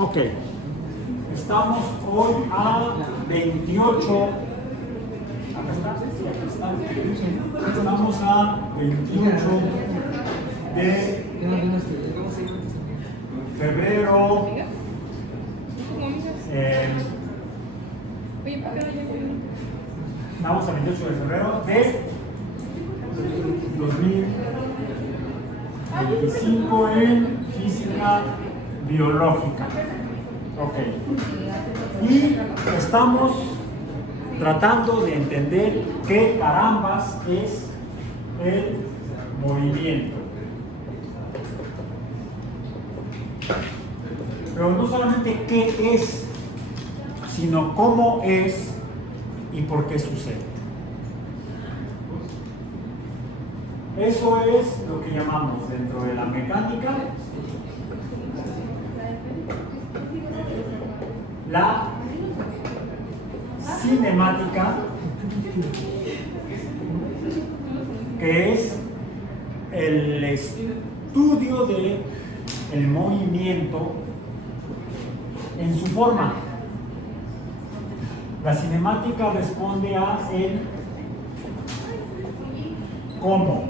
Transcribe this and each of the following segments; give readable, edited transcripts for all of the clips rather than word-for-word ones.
Ok, estamos hoy a 28. Acá está, sí, aquí está. Estamos a 28 de febrero. Estamos a 28 de febrero de 2025 en física biológica. Ok. Y estamos tratando de entender qué carambas es el movimiento. Pero no solamente qué es, sino cómo es y por qué sucede. Eso es lo que llamamos dentro de la mecánica la cinemática, que es el estudio del movimiento en su forma. La cinemática responde a el cómo.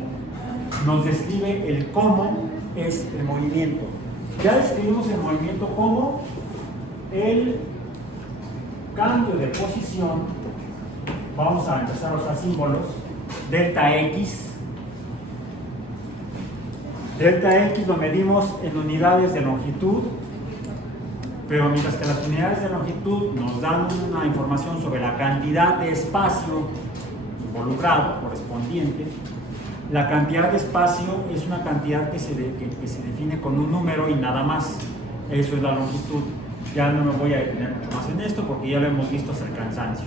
Nos describe el cómo es el movimiento. Ya describimos el movimiento como el cambio de posición. Vamos a empezar a usar símbolos. Delta X. Delta X lo medimos en unidades de longitud, pero mientras que las unidades de longitud nos dan una información sobre la cantidad de espacio involucrado, correspondiente, la cantidad de espacio es una cantidad que se define con un número y nada más. Eso es la longitud. Ya no me voy a detener mucho más en esto porque ya lo hemos visto hasta el cansancio.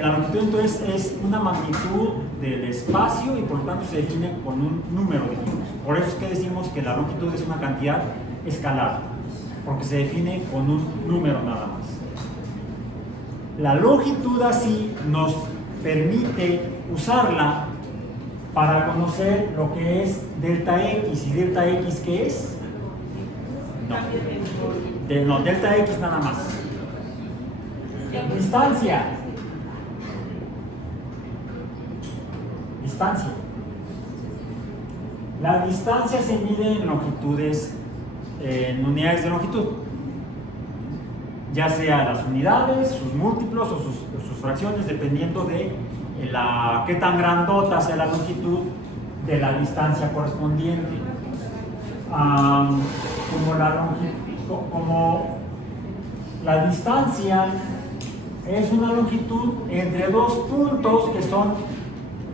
La longitud entonces es una magnitud del espacio y por lo tanto se define con un número de números. Por eso es que decimos que la longitud es una cantidad escalar, porque se define con un número nada más. La longitud así nos permite usarla para conocer lo que es delta X. ¿Y delta X qué es? No, delta X nada más. Distancia. La distancia se mide en longitudes, en unidades de longitud, ya sea las unidades, sus múltiplos o sus fracciones, dependiendo de qué tan grandota sea la longitud de la distancia correspondiente. Como la distancia es una longitud entre dos puntos que son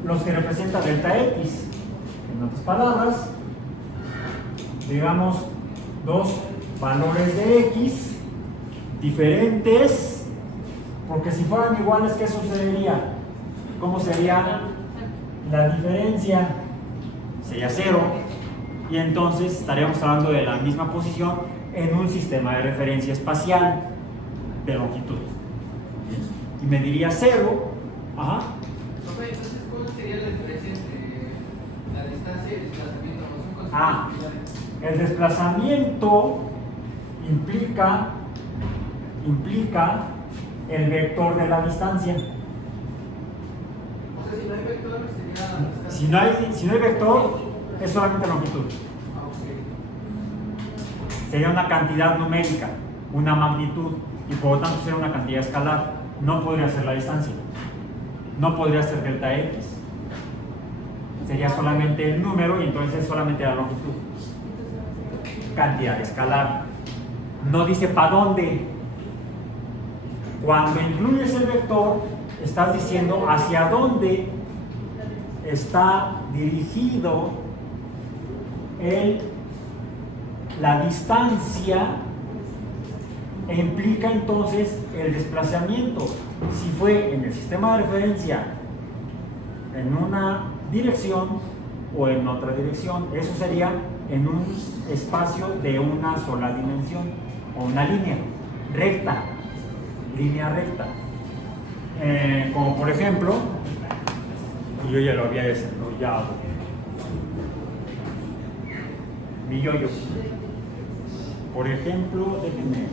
los que representa delta X. En otras palabras, digamos dos valores de X diferentes, porque si fueran iguales, ¿qué sucedería? ¿Cómo sería la diferencia? Sería cero, y entonces estaríamos hablando de la misma posición en un sistema de referencia espacial de longitud. Y mediría cero. Ajá. Entonces, ¿cómo sería la diferencia entre la distancia y el desplazamiento? El desplazamiento implica el vector de la distancia. O sea, si no hay vector, sería... Si no hay vector, es solamente longitud. Sería una cantidad numérica, una magnitud, y por lo tanto sería una cantidad escalar. No podría ser la distancia. No podría ser delta X. Sería solamente el número y entonces solamente la longitud. Cantidad escalar. No dice para dónde. Cuando incluyes el vector, estás diciendo hacia dónde está dirigido la distancia, e implica entonces el desplazamiento. Si fue en el sistema de referencia en una dirección o en otra dirección, eso sería en un espacio de una sola dimensión o una línea recta, como por ejemplo, y yo ya lo había desarrollado, mi yo-yo. Por ejemplo, déjenme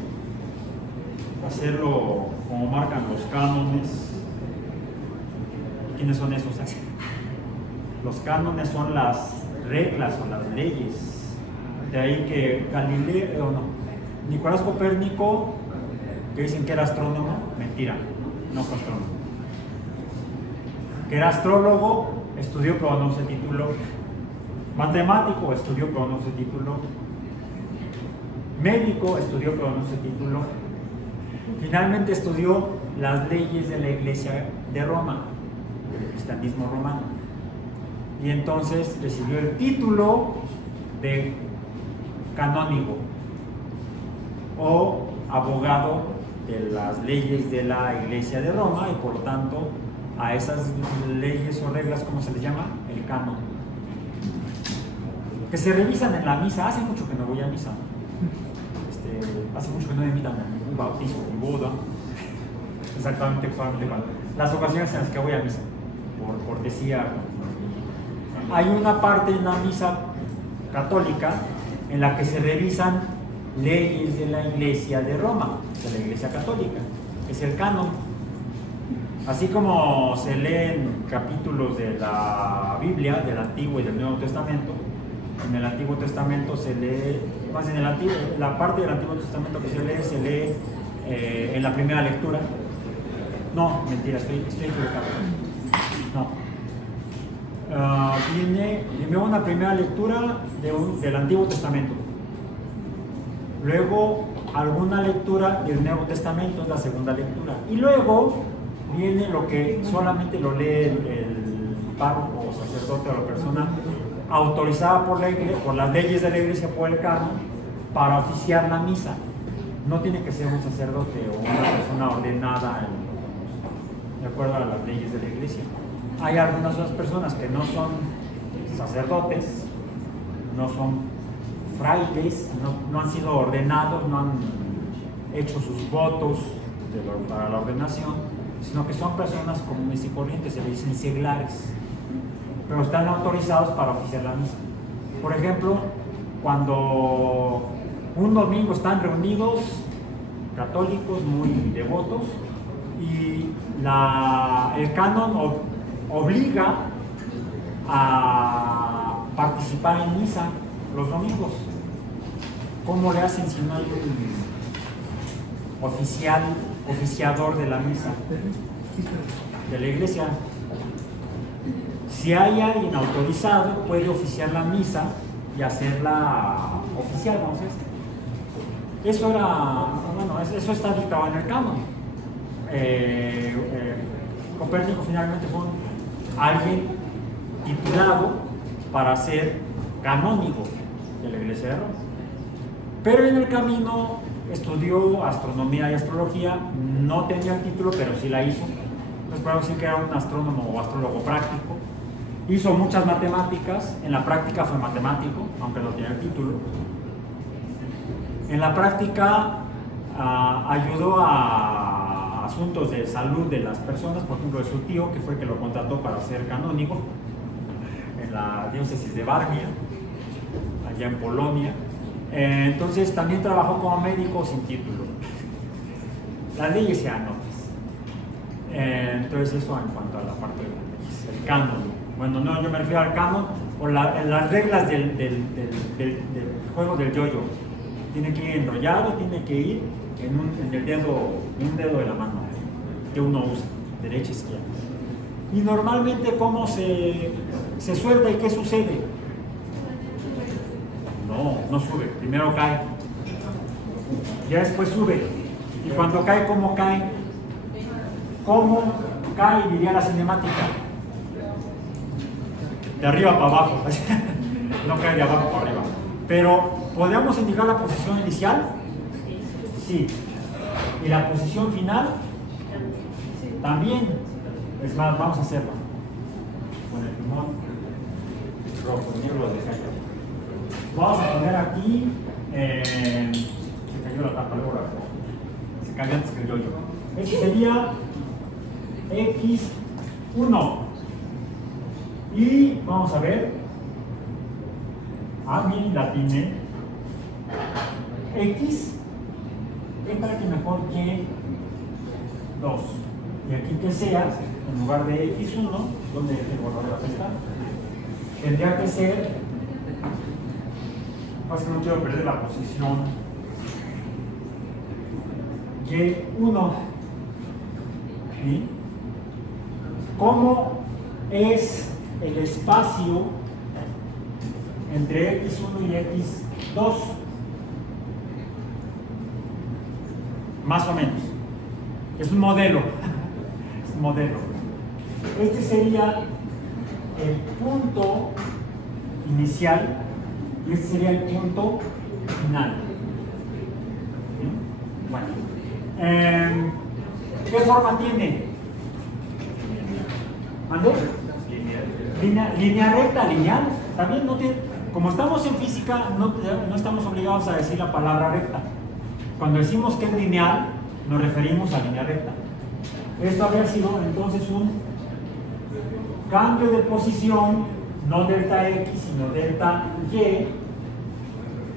hacerlo como marcan los cánones. ¿Quiénes son esos? Los cánones son las reglas o las leyes. De ahí que Galileo, no, Nicolás Copérnico, que dicen que era astrónomo, mentira, no fue astrónomo. Que era astrólogo, estudió pero no se tituló. Matemático, estudió pero no se tituló. Médico, estudió pero no se tituló. Finalmente estudió las leyes de la Iglesia de Roma, del cristianismo romano. Y entonces recibió el título de canónigo o abogado de las leyes de la Iglesia de Roma, y por lo tanto a esas leyes o reglas, ¿cómo se les llama? El canon. Que se revisan en la misa. Hace mucho que no voy a misa. Hace mucho que no me invitan a ningún bautizo ni boda. Exactamente, solamente cuando las ocasiones en las que voy a misa, por cortesía. Hay una parte en la misa católica en la que se revisan leyes de la Iglesia de Roma, de la Iglesia Católica. Es el canon. Así como se leen capítulos de la Biblia, del Antiguo y del Nuevo Testamento, en el Antiguo Testamento se lee, más en la parte del Antiguo Testamento que se lee en la primera lectura. No, mentira, estoy equivocado. No. Viene primero una primera lectura del Antiguo Testamento. Luego alguna lectura del Nuevo Testamento, es la segunda lectura. Y luego viene lo que solamente lo lee el párroco o sacerdote o la persona autorizada por la iglesia, por las leyes de la iglesia, por el canon, para oficiar la misa. No tiene que ser un sacerdote o una persona ordenada de acuerdo a las leyes de la iglesia. Hay algunas otras personas que no son sacerdotes, no son frailes, no han sido ordenados, no han hecho sus votos para la ordenación, sino que son personas comunes y corrientes, se les dicen seglares, pero están autorizados para oficiar la misa. Por ejemplo, cuando un domingo están reunidos católicos muy devotos y el canon obliga a participar en misa los domingos. ¿Cómo le hacen si no hay un oficiador de la misa de la iglesia? Si hay alguien autorizado, puede oficiar la misa y hacerla oficial, vamos a decir. Eso está dictado en el canon. Copérnico finalmente fue alguien titulado para ser canónigo de la Iglesia de Roma. Pero en el camino estudió astronomía y astrología, no tenía el título, pero sí la hizo. Entonces podemos decir que era un astrónomo o astrólogo práctico. Hizo muchas matemáticas, en la práctica fue matemático, aunque no tenía el título. En la práctica ayudó a asuntos de salud de las personas, por ejemplo de su tío, que fue el que lo contrató para ser canónigo en la diócesis de Varmia, allá en Polonia. Entonces también trabajó como médico sin título. Las leyes se anotan. Entonces eso en cuanto a la parte de las leyes, el canon. Bueno, no, yo me refiero al canon o las reglas del juego del yo-yo. Tiene que ir enrollado, tiene que ir en el dedo, un dedo de la mano que uno usa, derecha, izquierda. Y normalmente, ¿cómo se suelta y qué sucede? No sube, primero cae, ya después sube. Y cuando cae, ¿cómo cae? ¿Cómo cae? Diría la cinemática. De arriba para abajo, no cae de abajo para arriba. Pero, ¿podemos indicar la posición inicial? Sí. ¿Y la posición final? También. Es más, vamos a hacerlo. Con el timón rojo, negro de acá. Vamos a poner aquí. Se cayó la tapa, luego se cayó antes que el yo-yo. Este sería X1. Y vamos a ver. Miren, la tiene. X para que mejor Y2. Y aquí que sea, en lugar de X1, donde debo volver a pescar, tendría que ser, es que no quiero perder la posición, Y1. ¿Sí? ¿Cómo es el espacio entre X1 y X2? Más o menos. Es un modelo. Es un modelo. Este sería el punto inicial y este sería el punto final. ¿Sí? Bueno. ¿Qué forma tiene? ¿Mande? Línea recta, lineal. También no tiene, como estamos en física, no estamos obligados a decir la palabra recta. Cuando decimos que es lineal, nos referimos a línea recta. Esto habría sido entonces un cambio de posición, no delta X, sino delta Y,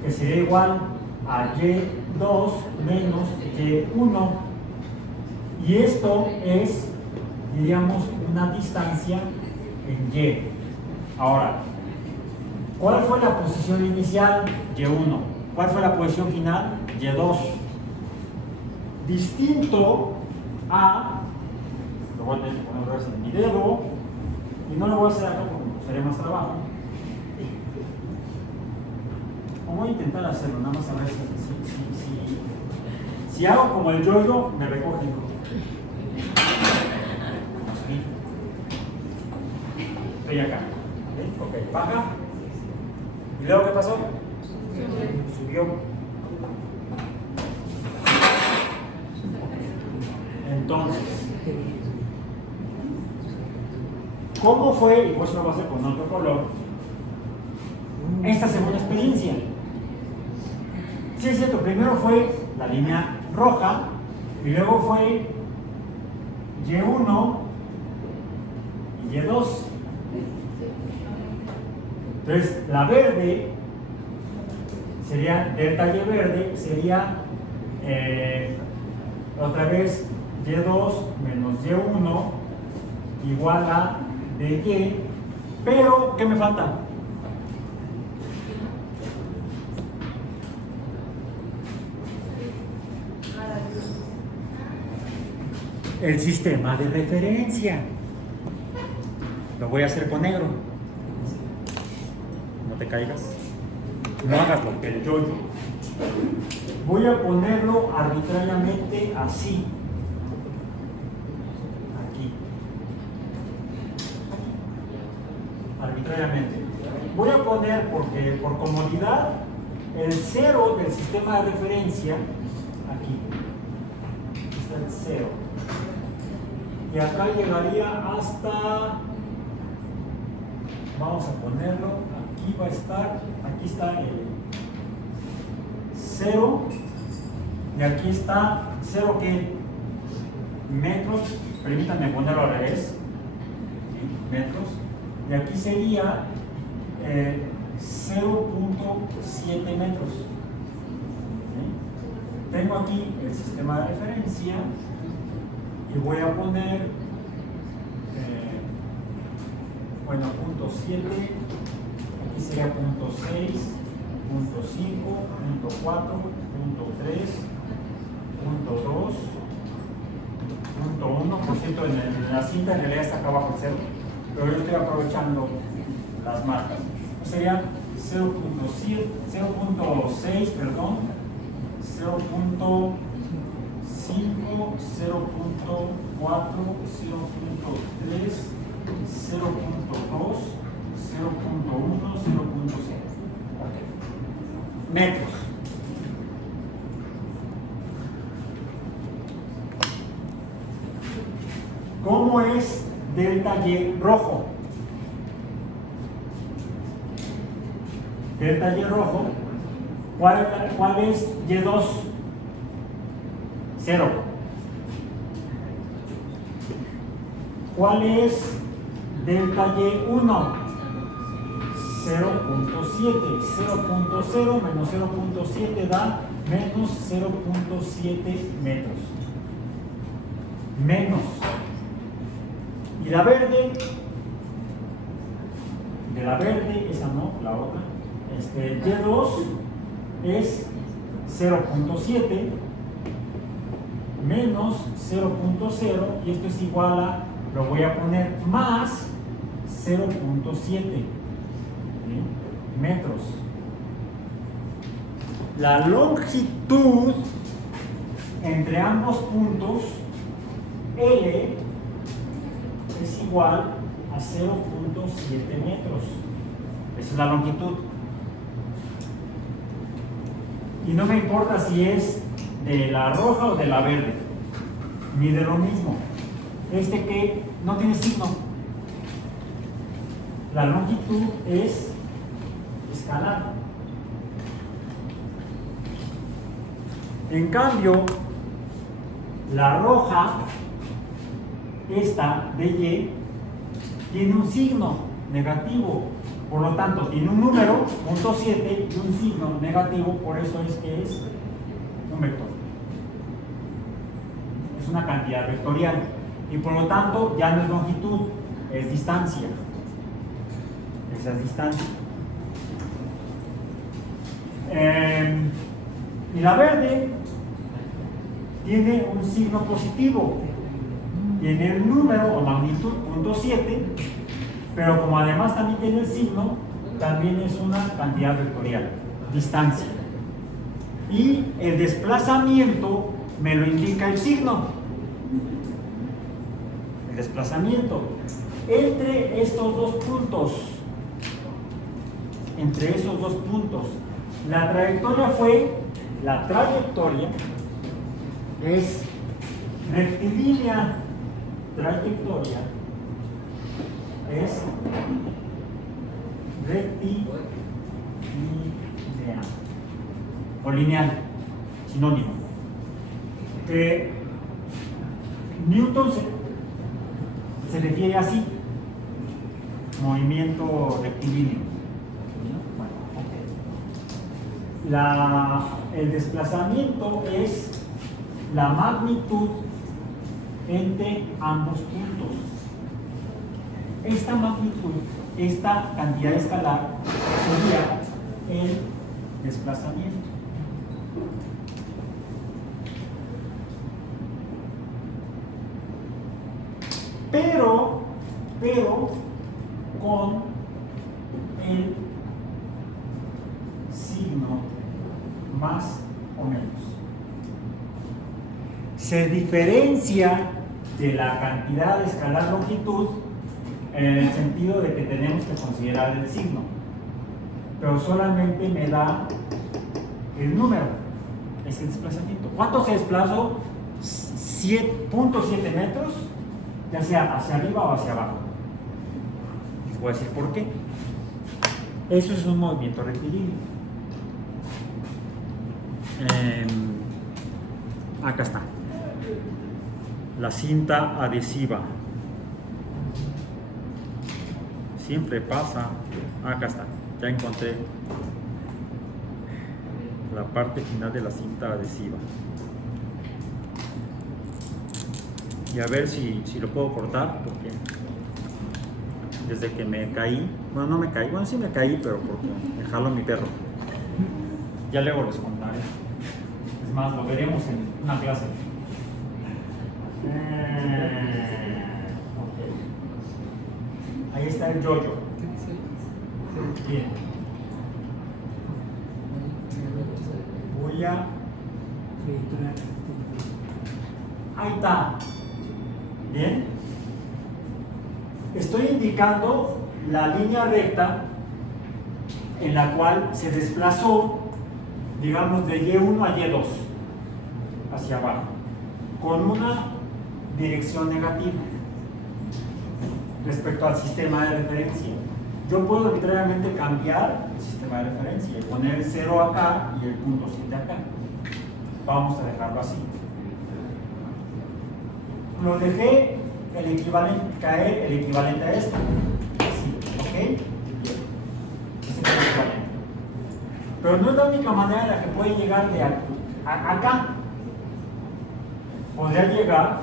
que sería igual a Y2 menos Y1. Y esto es, diríamos, una distancia en Y. Ahora, ¿cuál fue la posición inicial? Y1. ¿Cuál fue la posición final? Y2. Distinto a, lo voy a tener que poner otra vez en mi dedo, y no lo voy a hacer acá porque sería más trabajo. O voy a intentar hacerlo, nada más a ver si hago como el yo-yo, me recogen. Estoy acá. Ok, baja. ¿Y luego qué pasó? Subió. Entonces, ¿cómo fue? Y pues lo voy a hacer con otro color. Esta segunda experiencia. Sí, es cierto, primero fue la línea roja y luego fue Y1 y Y2. Entonces, la verde sería delta Y verde, sería otra vez Y2 menos Y1 igual a DY, pero ¿qué me falta? El sistema de referencia. Lo voy a hacer con negro. No te caigas. No hagas lo que el yo-yo. Voy a ponerlo arbitrariamente así. Aquí. Arbitrariamente. Voy a poner, porque por comodidad, el 0 del sistema de referencia aquí. Aquí está el 0. Y acá llegaría hasta, vamos a ponerlo, aquí va a estar, aquí está el 0, y aquí está 0 ¿qué? Metros, permítanme ponerlo al revés, ¿sí? Metros, y aquí sería 0.7 metros. ¿Sí? Tengo aquí el sistema de referencia y voy a poner, bueno, punto 7, aquí sería punto 6, punto 5, punto 4, punto 3, punto 2, punto 1, por cierto, en la cinta en realidad está acá abajo el 0, pero yo estoy aprovechando las marcas. Sería 0.6, perdón, 0.5, 0.4, 0.3, 0.2, 0.1, 0.0. Metros. ¿Cómo es delta Y rojo? Delta Y rojo, ¿cuál es Y2? 0. ¿Cuál es delta Y1? 0.7. 0.0 menos 0.7 da menos 0.7 metros. Menos. Y la verde, de la verde, esa no, la otra, Y2 es 0.7 menos 0.0 y esto es igual a, lo voy a poner, más 0.7 metros. La longitud entre ambos puntos, L, es igual a 0.7 metros. Esa es la longitud. Y no me importa si es de la roja o de la verde, ni de lo mismo. Que no tiene signo. La longitud es escalar. En cambio, la roja, esta de Y, tiene un signo negativo. Por lo tanto, tiene un número, 0.7, y un signo negativo, por eso es que es un vector. Es una cantidad vectorial. Y por lo tanto, ya no es longitud, es distancia. Esa es distancia. Y la verde tiene un signo positivo. Tiene el número o magnitud 0.7, pero como además también tiene el signo, también es una cantidad vectorial, distancia. Y el desplazamiento me lo indica el signo. El desplazamiento entre estos dos puntos. Entre esos dos puntos. La trayectoria es rectilínea. Trayectoria es rectilínea o lineal, sinónimo. Newton se refiere así, movimiento rectilíneo. Bueno, el desplazamiento es la magnitud entre ambos puntos. Esta magnitud, esta cantidad escalar, sería el desplazamiento. Pero con el signo más o menos. Se diferencia de la cantidad escalar longitud en el sentido de que tenemos que considerar el signo, pero solamente me da el número, es el desplazamiento. ¿Cuánto se desplazó? 7.7 metros, ya sea hacia arriba o hacia abajo. Les voy a decir por qué. Eso es un movimiento rectilíneo. Acá está. La cinta adhesiva. Siempre pasa. Acá está. Ya encontré la parte final de la cinta adhesiva. Y a ver si lo puedo cortar, porque desde que me caí, bueno, no me caí, bueno, sí me caí, pero porque me jaló mi perro. Ya luego les contaré. Es más, lo veremos en una clase. Okay. Ahí está el yoyo. Bien. Voy a... Ahí está. Bien. Estoy indicando la línea recta en la cual se desplazó, digamos, de Y1 a Y2 hacia abajo, con una dirección negativa respecto al sistema de referencia. Yo puedo arbitrariamente cambiar el sistema de referencia y poner el 0 acá y el punto 7 acá. Vamos a dejarlo así. Lo dejé caer el equivalente a esto. Así, ¿ok? Bien. Pero no es la única manera en la que puede llegar de acá. Podría llegar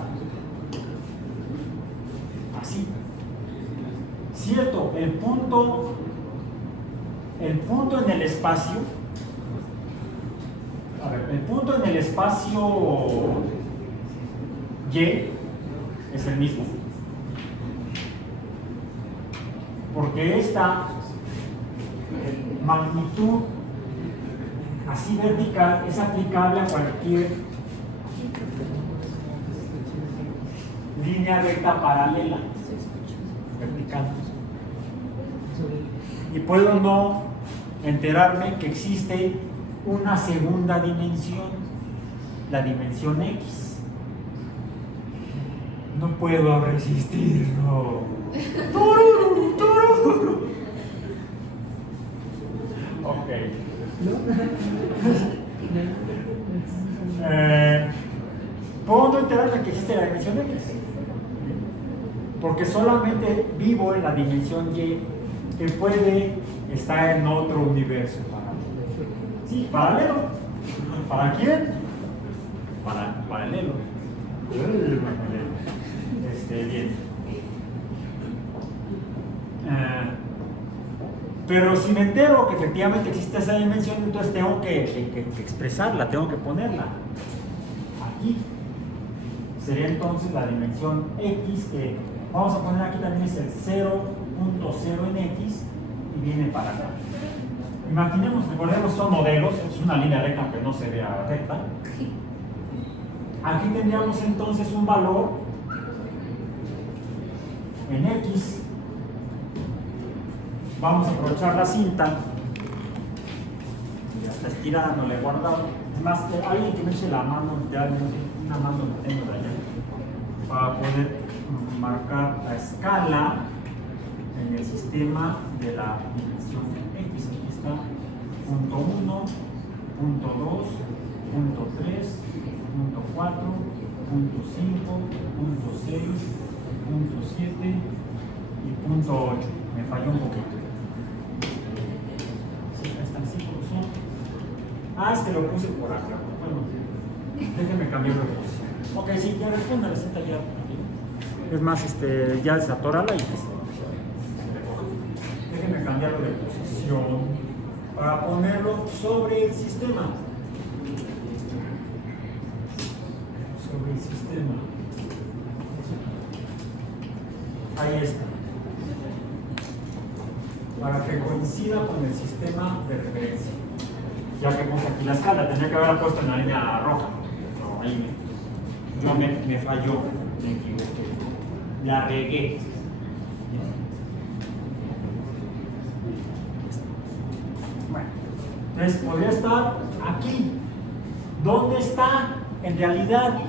así. Cierto, el punto en el espacio, a ver, el punto en el espacio Y es el mismo. Porque esta magnitud así vertical es aplicable a cualquier línea recta paralela vertical. Y puedo no enterarme que existe una segunda dimensión, la dimensión X. No puedo resistirlo. Ok. Puedo no enterarme que existe la dimensión X, porque solamente vivo en la dimensión Y, que puede estar en otro universo paralelo. Sí, paralelo. ¿Para quién? Paralelo. Bien. Pero si me entero que efectivamente existe esa dimensión, entonces tengo que expresarla, tengo que ponerla aquí. Sería entonces la dimensión X, que vamos a poner aquí también es el 0.0 en X y viene para acá. Imaginemos, recordemos, son modelos, es una línea recta aunque no se vea recta. Aquí tendríamos entonces un valor en X. Vamos a aprovechar la cinta, ya está estirada, no la he guardado. Es más, alguien que me eche la mano, una mano que tengo de allá, para poder marcar la escala en el sistema de la dimensión X. Aquí está punto 1, punto 2, punto 3, punto 4, punto 5, punto 6, punto 7 y punto 8. Me falló un poquito. Sí, están 5 son. Ah, es que lo puse por acá. Bueno, déjenme cambiar de posición. Ok, sí, ya responde la cinta ya. Es más, ya desatórala y déjenme cambiarlo de posición para ponerlo sobre el sistema. Sobre el sistema. Ahí está. Para que coincida con el sistema de referencia. Ya que puse aquí la escala, tendría que haberla puesto en la línea roja. No, ahí me falló, me equivoqué. La regué. Bueno, entonces podría estar aquí. ¿Dónde está? En realidad,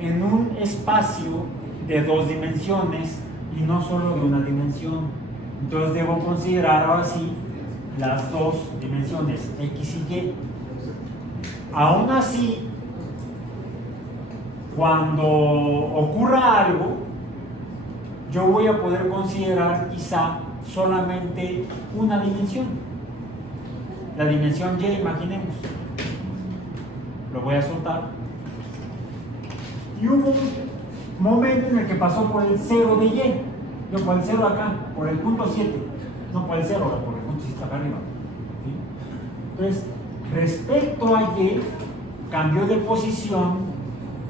en un espacio de 2 dimensiones y no solo de una dimensión. Entonces debo considerar ahora sí las 2 dimensiones, X y Y. Aún así, cuando ocurra algo, yo voy a poder considerar quizá solamente una dimensión. La dimensión Y, imaginemos. Lo voy a soltar. Y hubo un momento en el que pasó por el 0 de Y. No, por el 0 acá, por el punto 7. No por el 0, por el punto 7 acá arriba. ¿Sí? Entonces, respecto a Y, cambió de posición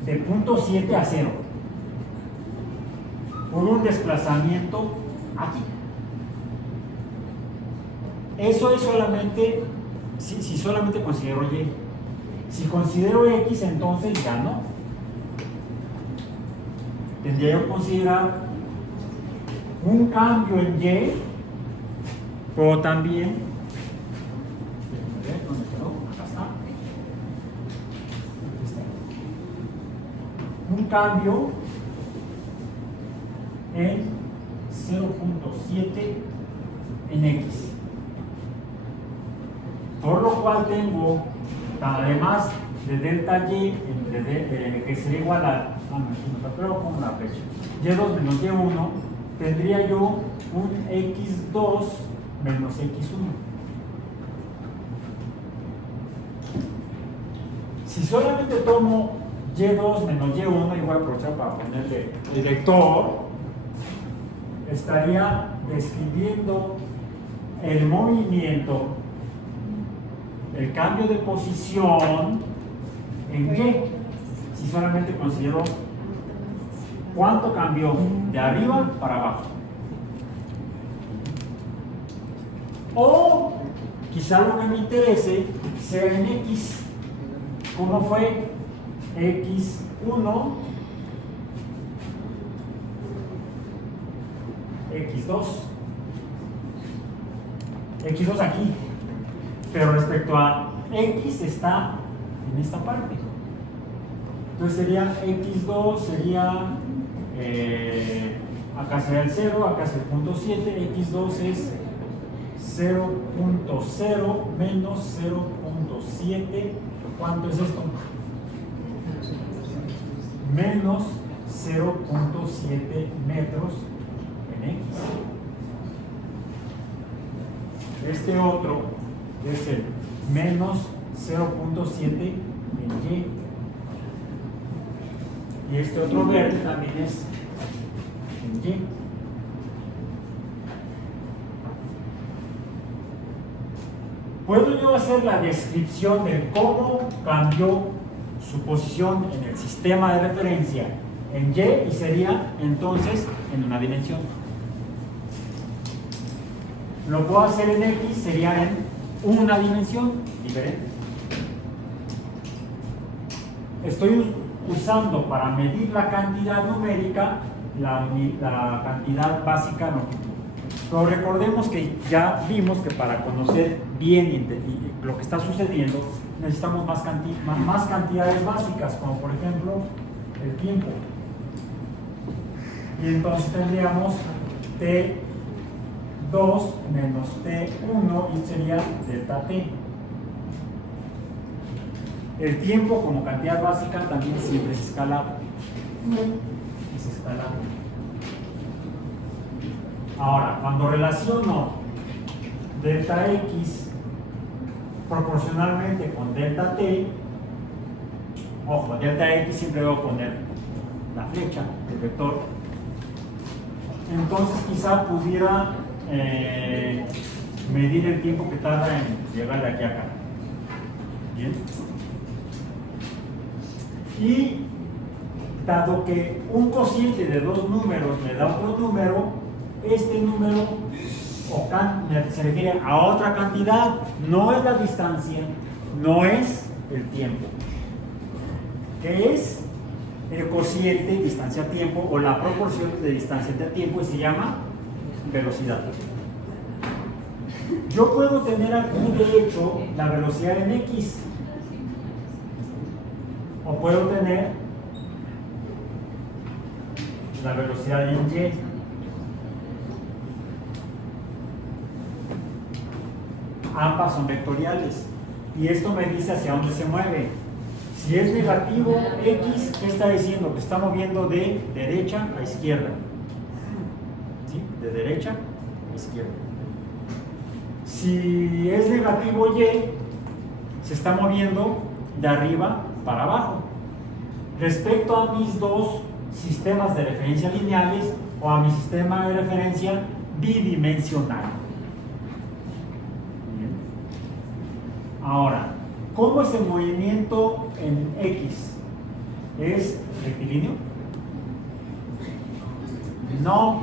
de punto 7 a 0. Por un desplazamiento aquí. Eso es solamente, si solamente considero Y. Si considero X, entonces ya no. Tendría que considerar un cambio en Y, pero también, ¿dónde quedó? Acá está. Un cambio en 0.7 en X. Por lo cual tengo, además de delta Y, que sería igual a, pero con la fecha, Y2 menos Y1, tendría yo un X2 menos X1. Si solamente tomo y2 menos y1, y voy a aprovechar para ponerle el vector, estaría describiendo el movimiento, el cambio de posición en Y. Si solamente considero cuánto cambió de arriba para abajo. O quizá lo que me interese sea en X. ¿Cómo fue? X1, X2, X2 aquí, pero respecto a X está en esta parte. Entonces sería X2, sería, acá sería el 0, acá es el punto 7, X2 es 0.0 menos 0.7, ¿cuánto es esto? Menos 0.7 metros en X. Este otro es el menos 0.7 en Y. Y este otro verde también es en Y. ¿Puedo yo hacer la descripción de cómo cambió su posición en el sistema de referencia en Y y sería entonces en una dimensión? Lo puedo hacer en X, sería en una dimensión diferente. Estoy usando para medir la cantidad numérica la cantidad básica longitud. Pero recordemos que ya vimos que para conocer bien lo que está sucediendo necesitamos más cantidades básicas, como por ejemplo el tiempo. Y entonces tendríamos T2 menos T1 y sería delta T. El tiempo como cantidad básica también siempre es escalable. Es escalable. Ahora, cuando relaciono delta X proporcionalmente con delta T, ojo, delta X siempre debo poner la flecha, el vector, entonces quizá pudiera medir el tiempo que tarda en llegar de aquí a acá. Bien. Y dado que un cociente de dos números me da otro número, este número se refiere a otra cantidad, no es la distancia, no es el tiempo, que es el cociente distancia-tiempo o la proporción de distancia entre tiempo y se llama velocidad. Yo puedo tener aquí de hecho la velocidad en X o puedo tener la velocidad en Y. Ambas son vectoriales y esto me dice hacia dónde se mueve. Si es negativo X, ¿qué está diciendo? Que está moviendo de derecha a izquierda. ¿Sí? De derecha a izquierda. Si es negativo Y, se está moviendo de arriba para abajo. Respecto a mis dos sistemas de referencia lineales o a mi sistema de referencia bidimensional. Bien. Ahora, ¿cómo es el movimiento en X? ¿Es rectilíneo? No.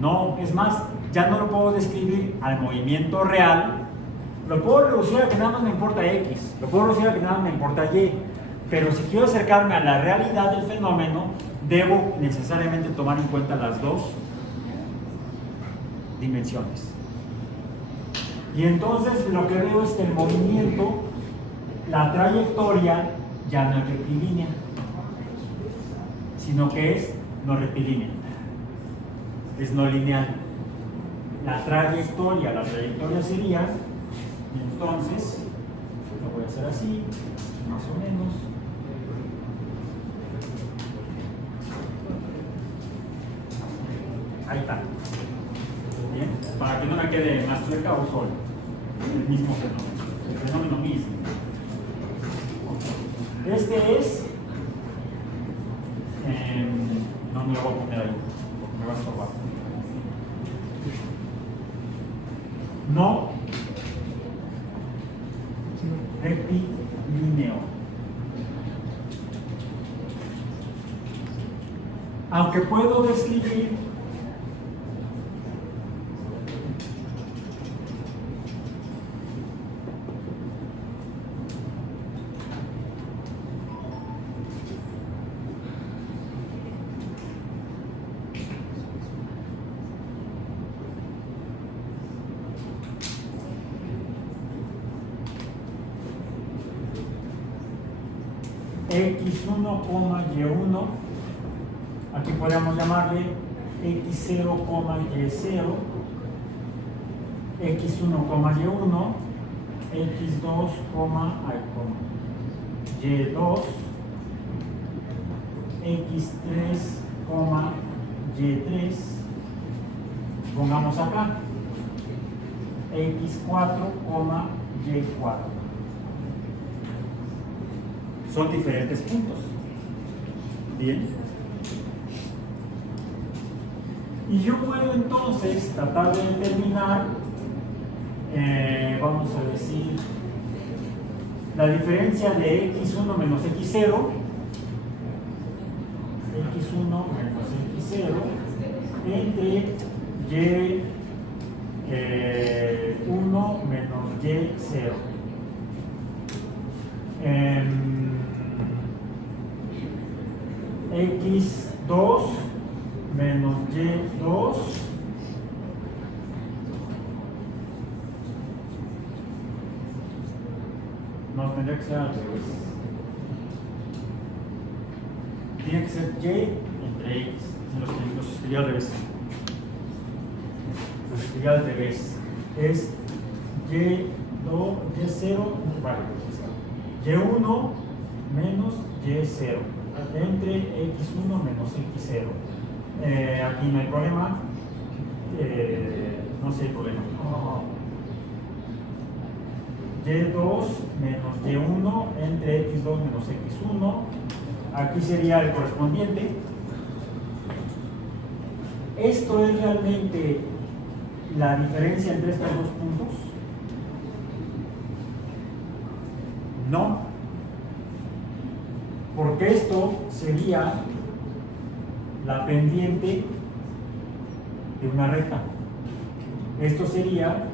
No, es más, ya no lo puedo describir al movimiento real. Lo puedo reducir a que nada más me importa X, lo puedo reducir a que nada más me importa Y, pero si quiero acercarme a la realidad del fenómeno, debo necesariamente tomar en cuenta las dos dimensiones. Y entonces lo que veo es que el movimiento, la trayectoria, ya no es rectilínea, sino que es no rectilínea, es no lineal. La trayectoria sería, entonces, lo voy a hacer así, más o menos. Ahí está. Bien, para que no me quede más cerca o solo. El mismo fenómeno. El fenómeno mismo. Este es, no me lo voy a poner ahí, porque me va a estorbar. No rectilíneo. Aunque puedo describir x1, y1, aquí podemos llamarle x0, y0, x1, y1, x2, y2, x3, y3, pongamos acá, x4, y4. Son diferentes puntos. Bien. Y yo puedo entonces tratar de determinar, vamos a decir, la diferencia de x1 menos x0, x1 menos x0, entre y1 menos y0. X2 menos Y2 no tendría que ser al revés. Tiene que ser Y entre X. Los escribí al revés. Los escribí al revés. Es Y2, Y0, vale, Y1 menos Y0 entre x1 menos x0. Aquí no hay problema, no sé el problema. Y2 menos y1 entre x2 menos x1, aquí sería el correspondiente. ¿Esto es realmente la diferencia entre estos dos puntos? No. Porque esto sería la pendiente de una recta. Esto sería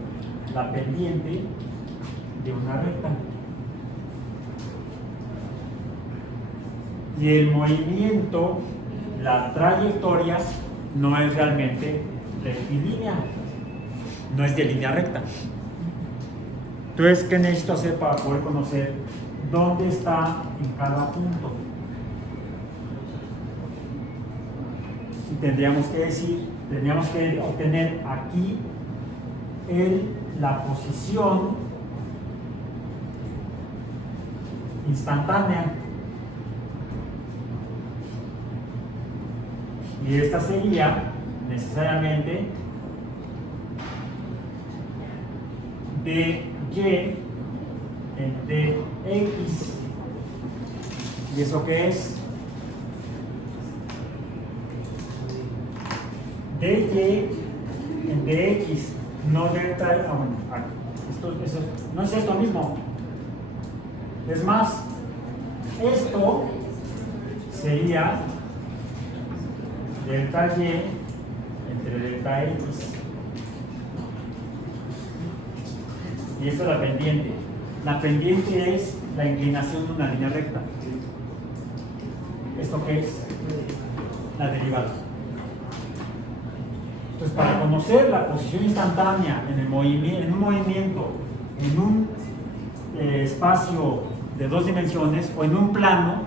la pendiente de una recta. Y el movimiento, la trayectoria, no es realmente rectilínea, no es de línea recta. Entonces, ¿qué necesito hacer para poder conocer dónde está en cada punto? Y tendríamos que obtener aquí la posición instantánea. Y esta sería necesariamente dy en dx. ¿Y eso qué es? dy en dx, no delta. Bueno, esto no es esto mismo. Es más, esto sería delta y entre delta x. Y esto es la pendiente. La pendiente es la inclinación de una línea recta. ¿Esto qué es? La derivada. Entonces, para conocer la posición instantánea en un movimiento, en un espacio de dos dimensiones o en un plano,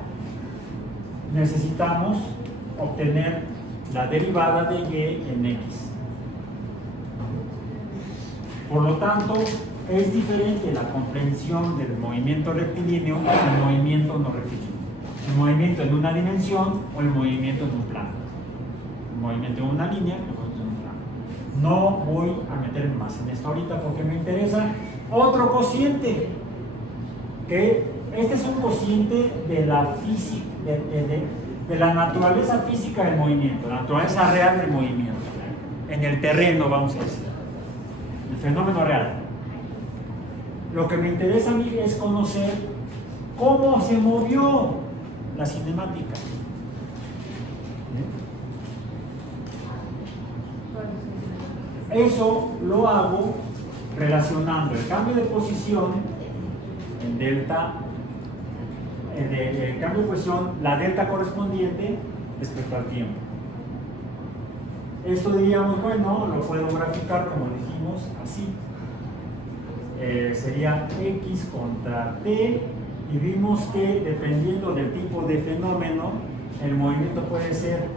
necesitamos obtener la derivada de y en x. Por lo tanto, es diferente la comprensión del movimiento rectilíneo al movimiento no rectilíneo. El movimiento en una dimensión o el movimiento en un plano. El movimiento en una línea, el movimiento en un plano. No voy a meterme más en esto ahorita porque me interesa otro cociente que Este es un cociente de la física, de la naturaleza física del movimiento, la naturaleza real del movimiento, en el terreno, vamos a decir, el fenómeno real. Lo que me interesa a mí es conocer cómo se movió la cinemática. Eso lo hago relacionando el cambio de posición en delta, el cambio de posición, la delta correspondiente respecto al tiempo. Esto diríamos, bueno, lo puedo graficar como dijimos, así. Sería X contra T, y vimos que dependiendo del tipo de fenómeno, el movimiento puede ser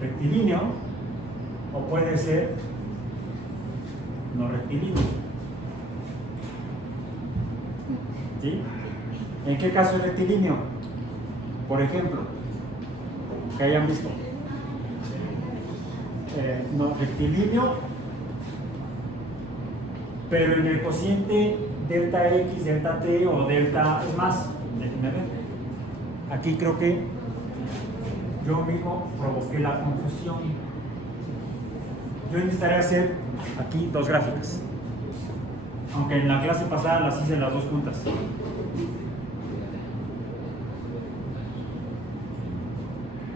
rectilíneo o puede ser no rectilíneo. ¿Sí? ¿En qué caso es rectilíneo? Por ejemplo, que hayan visto. No rectilíneo, pero en el cociente delta X, delta T o delta, es más, déjenme ver. Aquí creo que yo mismo provoqué la confusión. Yo necesitaría hacer aquí dos gráficas, aunque en la clase pasada las hice las dos juntas.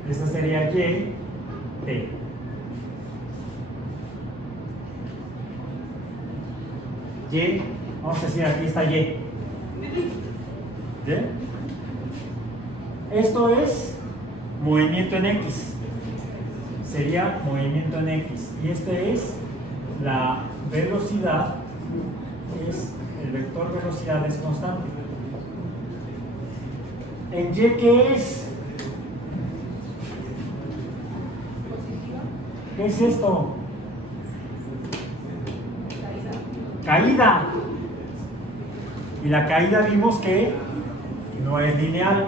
Esta sería Y, T. Y, vamos a decir aquí está Y. ¿Bien? Esto es movimiento en X. Sería movimiento en X. Y este es la velocidad, el vector velocidad es constante. ¿En Y qué es? ¿Qué es esto? Caída. Y la caída vimos que no es lineal.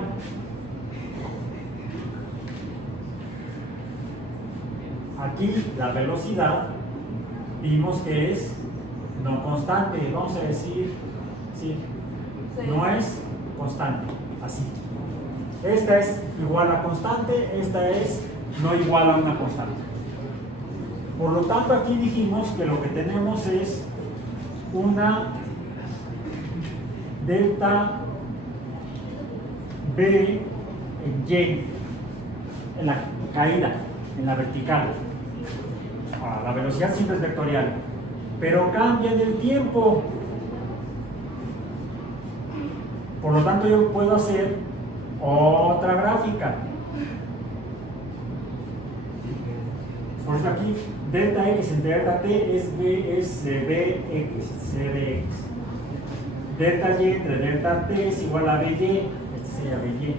Aquí la velocidad vimos que es no constante. Vamos a decir, sí, no es constante. Así. Esta es igual a constante, esta es no igual a una constante. Por lo tanto, aquí dijimos que lo que tenemos es una delta B en Y, en la caída, en la vertical. La velocidad siempre es vectorial, pero cambia en el tiempo. Por lo tanto, yo puedo hacer otra gráfica. Por eso aquí delta X entre delta T es Bx, Cdx. Delta Y entre delta T es igual a By, este sería By.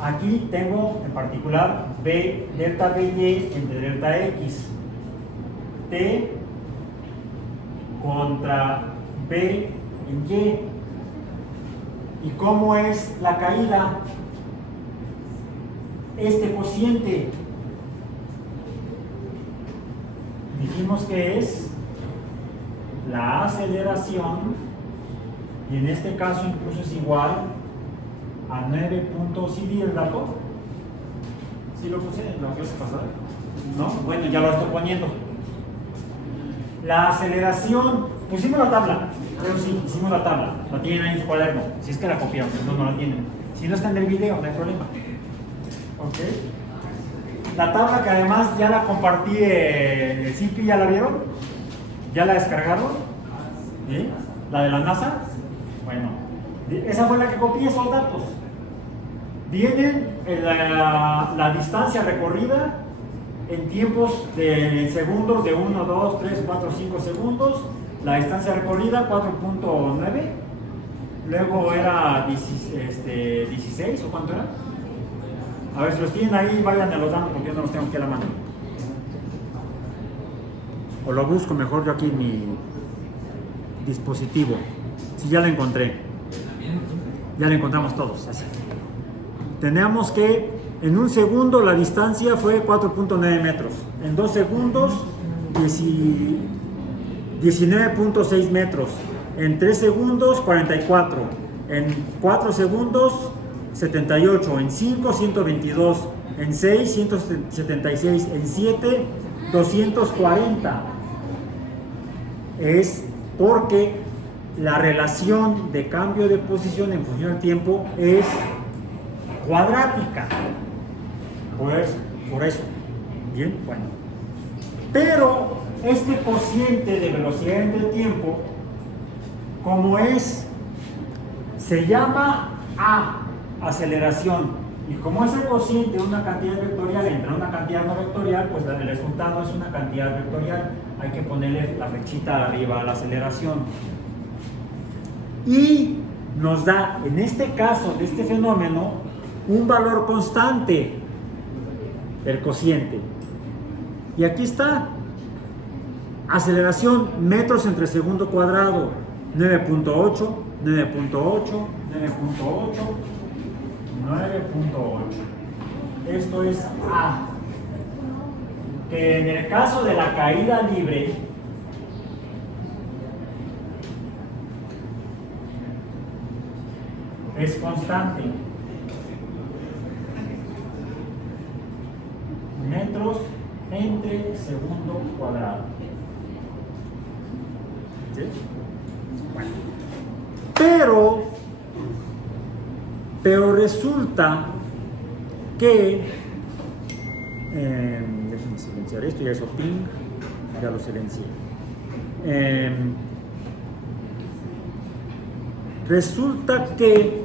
Aquí tengo en particular delta By entre delta X. T contra B en Y. ¿Y cómo es la caída? Este cociente. Dijimos que es la aceleración, y en este caso incluso es igual a 9 puntos. ¿Sí di el dato? ¿Sí lo puse en la clase pasada? ¿No? Bueno, ya lo estoy poniendo. La aceleración, pusimos la tabla, pero sí, hicimos la tabla, la tienen ahí en su cuaderno, si es que la copiamos, no la tienen. Si no está en el video, no hay problema. ¿Ok? La tabla que además ya la compartí en el CIPI, ¿ya la vieron? ¿Ya la descargaron? ¿Sí? ¿La de la NASA? Bueno, esa fue la que copié esos datos. Vienen la distancia recorrida en tiempos de segundos de 1, 2, 3, 4, 5 segundos. La distancia recorrida 4.9. Luego era 16 o cuánto era. A ver, si los tienen ahí, vayan a los dando porque yo no los tengo aquí a la mano. O lo busco mejor yo aquí en mi dispositivo. Si ya lo encontré. Ya lo encontramos todos. Así. Tenemos que en un segundo la distancia fue 4.9 metros. En 2 segundos, 19.6 metros. En 3 segundos, 44. En 4 segundos, 78. En 5, 122. En 6, 176. En 7, 240. Es porque la relación de cambio de posición en función del tiempo es cuadrática. Por eso. Bien, bueno. Pero este cociente de velocidad en el tiempo, como se llama A, aceleración. Y como es el cociente de una cantidad vectorial entre una cantidad no vectorial, pues el resultado es una cantidad vectorial. Hay que ponerle la flechita arriba a la aceleración. Y nos da, en este caso de este fenómeno, un valor constante, el cociente. Y aquí está. Aceleración, metros entre segundo cuadrado, 9.8, 9.8, 9.8, 9.8. Esto es A. Que en el caso de la caída libre, es constante. Metros entre segundo cuadrado. ¿Sí? Bueno. Pero resulta que déjenme silenciar esto, ya eso ping, ya lo silencié. Resulta que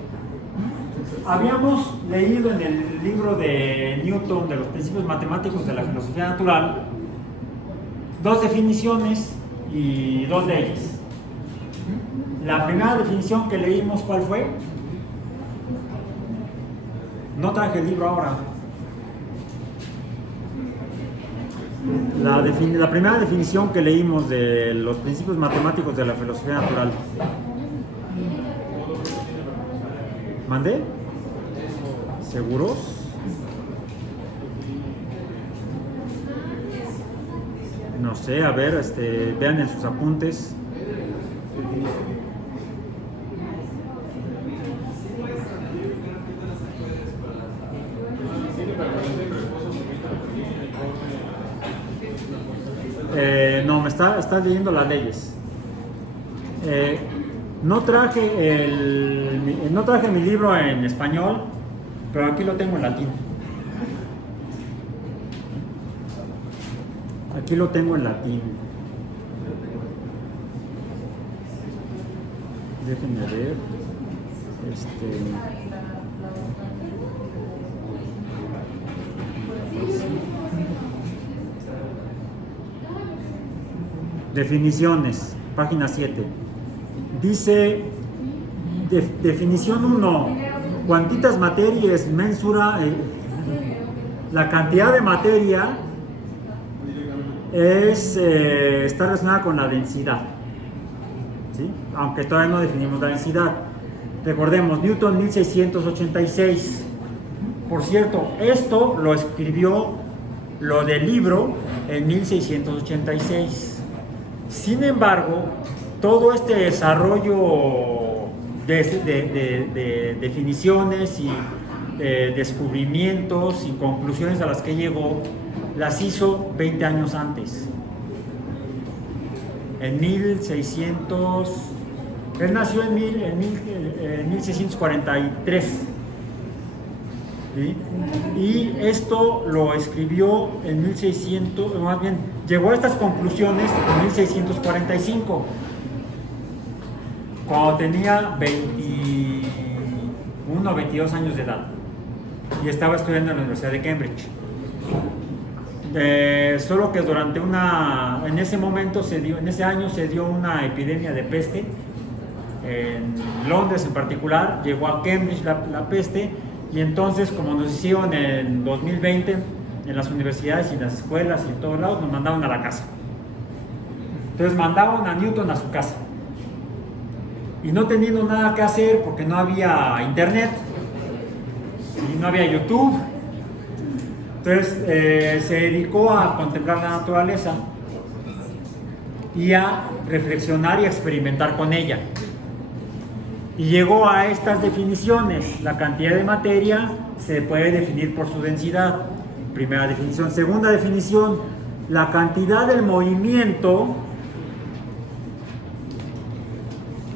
habíamos leído en el libro de Newton de los principios matemáticos de la filosofía natural 2 definiciones y 2 leyes. La primera definición que leímos, ¿cuál fue? No traje el libro ahora. La primera definición que leímos de los principios matemáticos de la filosofía natural. ¿Mandé? ¿Seguros? No sé, a ver, vean en sus apuntes. No, me estás leyendo las leyes. No traje mi libro en español, pero aquí lo tengo en latín. Aquí lo tengo en latín. Déjenme ver. Definiciones, página 7. Dice, definición 1, quantitas materias mensura, la cantidad de materia está relacionada con la densidad, ¿sí? Aunque todavía no definimos la densidad. Recordemos, Newton 1686. Por cierto, esto lo escribió, lo del libro, en 1686. Sin embargo, todo este desarrollo de definiciones y descubrimientos y conclusiones a las que llegó, las hizo 20 años antes. En 1600, él nació en 1643. ¿Sí? Y esto lo escribió en 1600, más bien, llegó a estas conclusiones en 1645, cuando tenía 21 o 22 años de edad y estaba estudiando en la Universidad de Cambridge. Solo que en ese año se dio una epidemia de peste, en Londres en particular, llegó a Cambridge la peste. Y entonces, como nos hicieron en 2020 en las universidades y en las escuelas y en todos lados, nos mandaron a la casa. Entonces mandaban a Newton a su casa. Y no teniendo nada que hacer porque no había internet y no había YouTube, entonces se dedicó a contemplar la naturaleza y a reflexionar y a experimentar con ella. Y llegó a estas definiciones. La cantidad de materia se puede definir por su densidad. Primera definición. Segunda definición, la cantidad del movimiento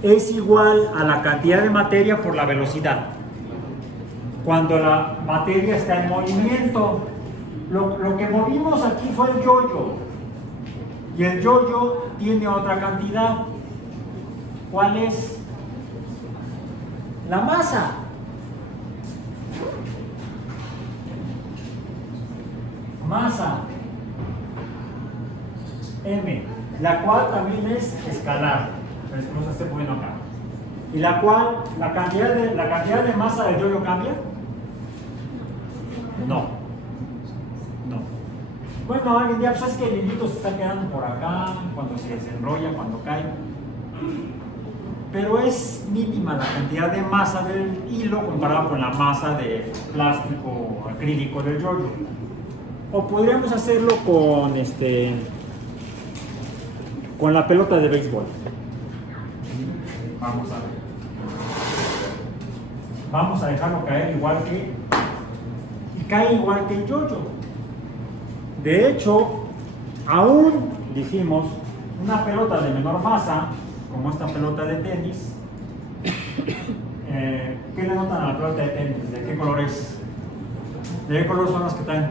es igual a la cantidad de materia por la velocidad. Cuando la materia está en movimiento, lo que movimos aquí fue el yo-yo. Y el yo-yo tiene otra cantidad. ¿Cuál es? La masa. Masa M, la cual también es escalar. No se esté poniendo acá. Y la cual, la cantidad de masa del yo-yo cambia. No. Bueno, alguien dirá, pues es que el hilito se está quedando por acá, cuando se desenrolla, cuando cae. Pero es mínima la cantidad de masa del hilo comparada con la masa de plástico acrílico del yo-yo. O podríamos hacerlo con la pelota de béisbol. Vamos a ver. Vamos a dejarlo caer igual que... y cae igual que el yo-yo. De hecho, aún dijimos, una pelota de menor masa, como esta pelota de tenis, ¿qué le notan a la pelota de tenis? ¿De qué color es? ¿De qué color son las que traen?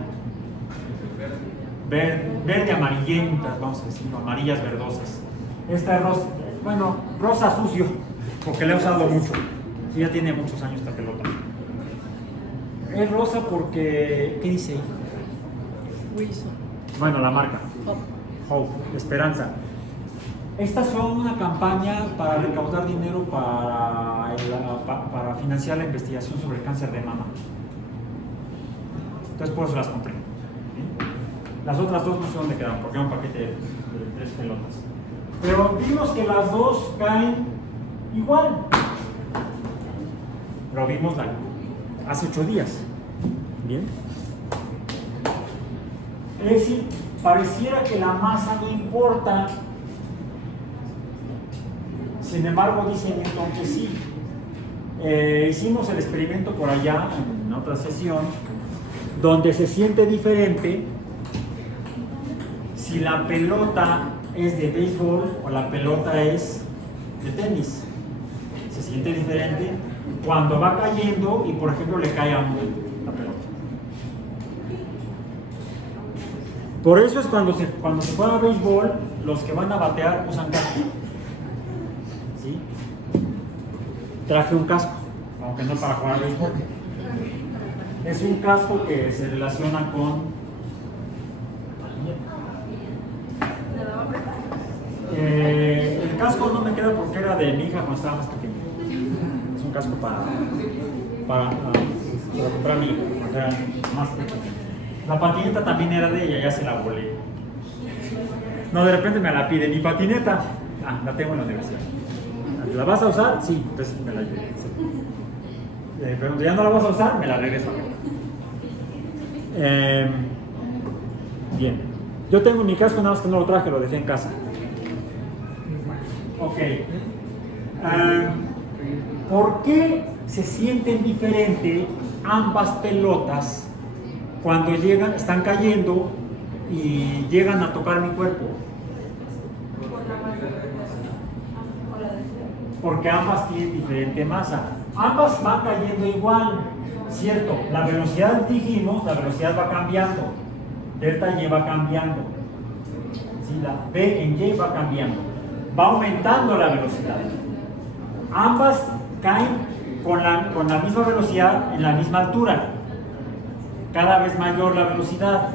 Verde amarillentas, vamos a decir, amarillas verdosas. Esta es rosa, bueno, rosa sucio, porque la he usado mucho. Sí, ya tiene muchos años esta pelota. Es rosa porque, ¿qué dice ahí? Wilson. Bueno, la marca. Hope. Hope, Esperanza. Estas son una campaña para recaudar dinero para financiar la investigación sobre el cáncer de mama. Entonces por eso las compré. Las otras dos no sé dónde quedaron, porque era un paquete de 3 pelotas. Pero vimos que las dos caen igual. Lo vimos hace 8 días. Bien. Es decir, pareciera que la masa no importa. Sin embargo, dice Newton que sí. Hicimos el experimento por allá, en otra sesión, donde se siente diferente si la pelota es de béisbol o la pelota es de tenis. Se siente diferente cuando va cayendo y, por ejemplo, le cae a uno la pelota. Por eso es cuando se juega béisbol, los que van a batear usan casco. ¿Sí? Traje un casco, aunque no para jugar béisbol. Es un casco que se relaciona con... el casco no me queda porque era de mi hija cuando estaba más pequeña. Es un casco para comprar a mi hija cuando era más pequeña. La patineta también era de ella, ya se la volé. No, de repente me la pide. Mi patineta, la tengo en la universidad. ¿La vas a usar? Sí, entonces me la llevo. Pero ya no la vas a usar, me la regreso acá. Bien. Yo tengo mi casco, nada más que no lo traje, lo dejé en casa. Ok. ¿Por qué se sienten diferente ambas pelotas cuando están cayendo y llegan a tocar mi cuerpo? Porque ambas tienen diferente masa. Ambas van cayendo igual, ¿cierto? La velocidad, dijimos, la velocidad va cambiando. Delta Y va cambiando. ¿Sí? La V en Y va cambiando. Va aumentando la velocidad. Ambas caen con la misma velocidad en la misma altura. Cada vez mayor la velocidad.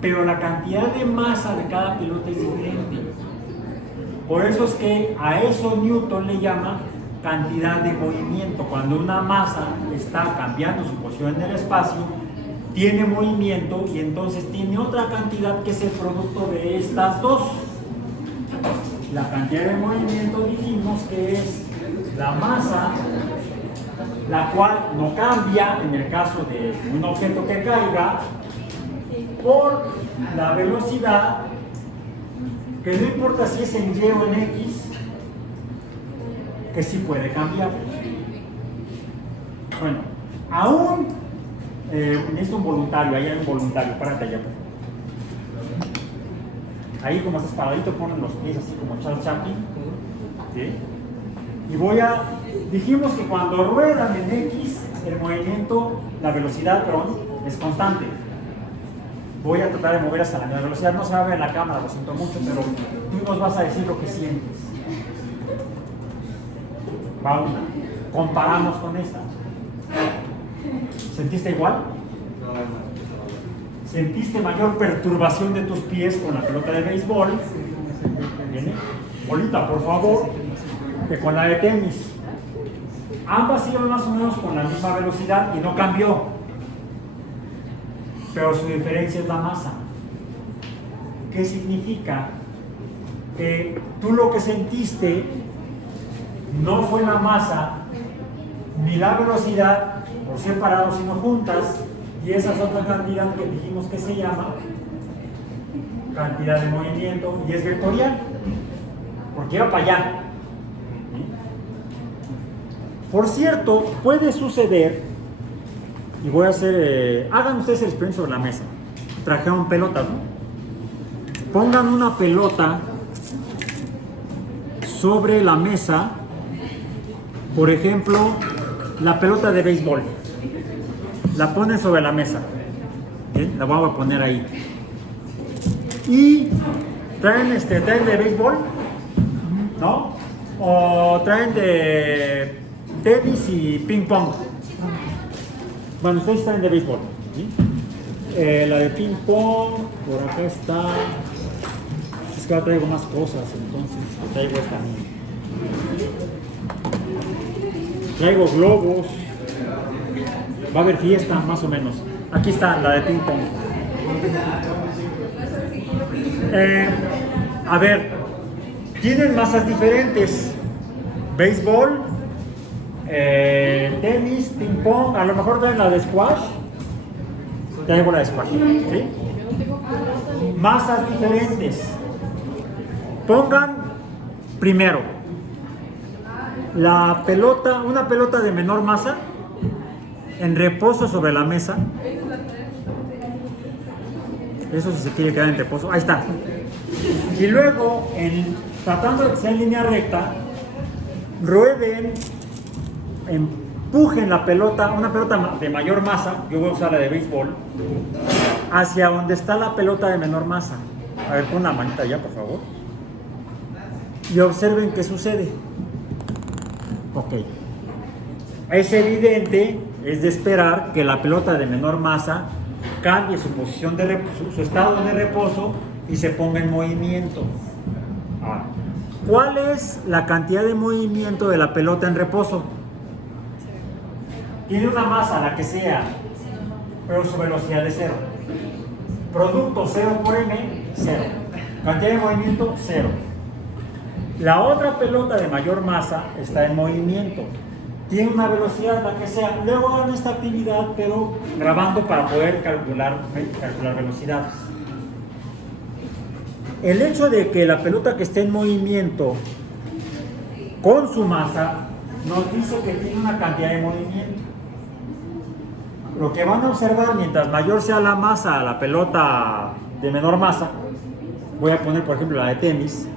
Pero la cantidad de masa de cada pelota es diferente. Por eso es que a eso Newton le llama cantidad de movimiento. Cuando una masa está cambiando su posición en el espacio, tiene movimiento y entonces tiene otra cantidad que es el producto de estas dos. La cantidad de movimiento dijimos que es la masa, la cual no cambia en el caso de un objeto que caiga, por la velocidad que no importa si es en Y o en X, que sí puede cambiar. Bueno, aún necesito un voluntario, ahí hay un voluntario, párate allá. Ahí como estás paradito, ponen los pies así como Charles Chaplin. ¿Sí? Y dijimos que cuando ruedan en X, el movimiento, la velocidad, perdón, es constante. Voy a tratar de mover hasta la velocidad, no se va a ver en la cámara, lo siento mucho, pero tú nos vas a decir lo que sientes. Va una. Comparamos con esta. ¿Sentiste igual? ¿Sentiste mayor perturbación de tus pies con la pelota de béisbol? ¿Viene? Bolita, por favor, que con la de tenis. Ambas iban más o menos con la misma velocidad y no cambió. Pero su diferencia es la masa. ¿Qué significa? Que tú lo que sentiste no fue la masa ni la velocidad por separado, sino juntas, y esa es otra cantidad que dijimos que se llama cantidad de movimiento y es vectorial, porque va para allá. Por cierto, puede suceder, y voy a hacer, hagan ustedes el experimento sobre la mesa. Trajeron pelotas, ¿no? Pongan una pelota sobre la mesa, por ejemplo, la pelota de béisbol. La ponen sobre la mesa. ¿Bien? La vamos a poner ahí. Y traen de béisbol, ¿no? O traen de tenis y ping pong. Bueno, ustedes traen de béisbol. ¿Sí? La de ping pong, por acá está. Es que ahora traigo más cosas, entonces traigo esta. Traigo globos. Va a haber fiesta, más o menos. Aquí está la de ping pong. A ver, tienen masas diferentes. Béisbol, tenis, ping pong. A lo mejor traen la de squash. Traigo la de squash, ¿sí? Masas diferentes. Pongan primero la pelota, una pelota de menor masa en reposo sobre la mesa. Eso si se quiere quedar en reposo, ahí está. Y luego, tratando de que sea en línea recta, rueden, empujen la pelota, una pelota de mayor masa, yo voy a usar la de béisbol, hacia donde está la pelota de menor masa. A ver, pon la manita allá, por favor. Y observen qué sucede. Ok. Es evidente, es de esperar que la pelota de menor masa cambie su posición su estado de reposo y se ponga en movimiento. Ahora, ¿cuál es la cantidad de movimiento de la pelota en reposo? Tiene una masa, la que sea, pero su velocidad es 0. Producto 0 por m, 0. Cantidad de movimiento, 0. La otra pelota de mayor masa está en movimiento. Tiene una velocidad, la que sea. Luego hagan esta actividad, pero grabando para poder calcular velocidades. El hecho de que la pelota que esté en movimiento con su masa nos dice que tiene una cantidad de movimiento. Lo que van a observar, mientras mayor sea la masa, la pelota de menor masa, voy a poner por ejemplo la de tenis,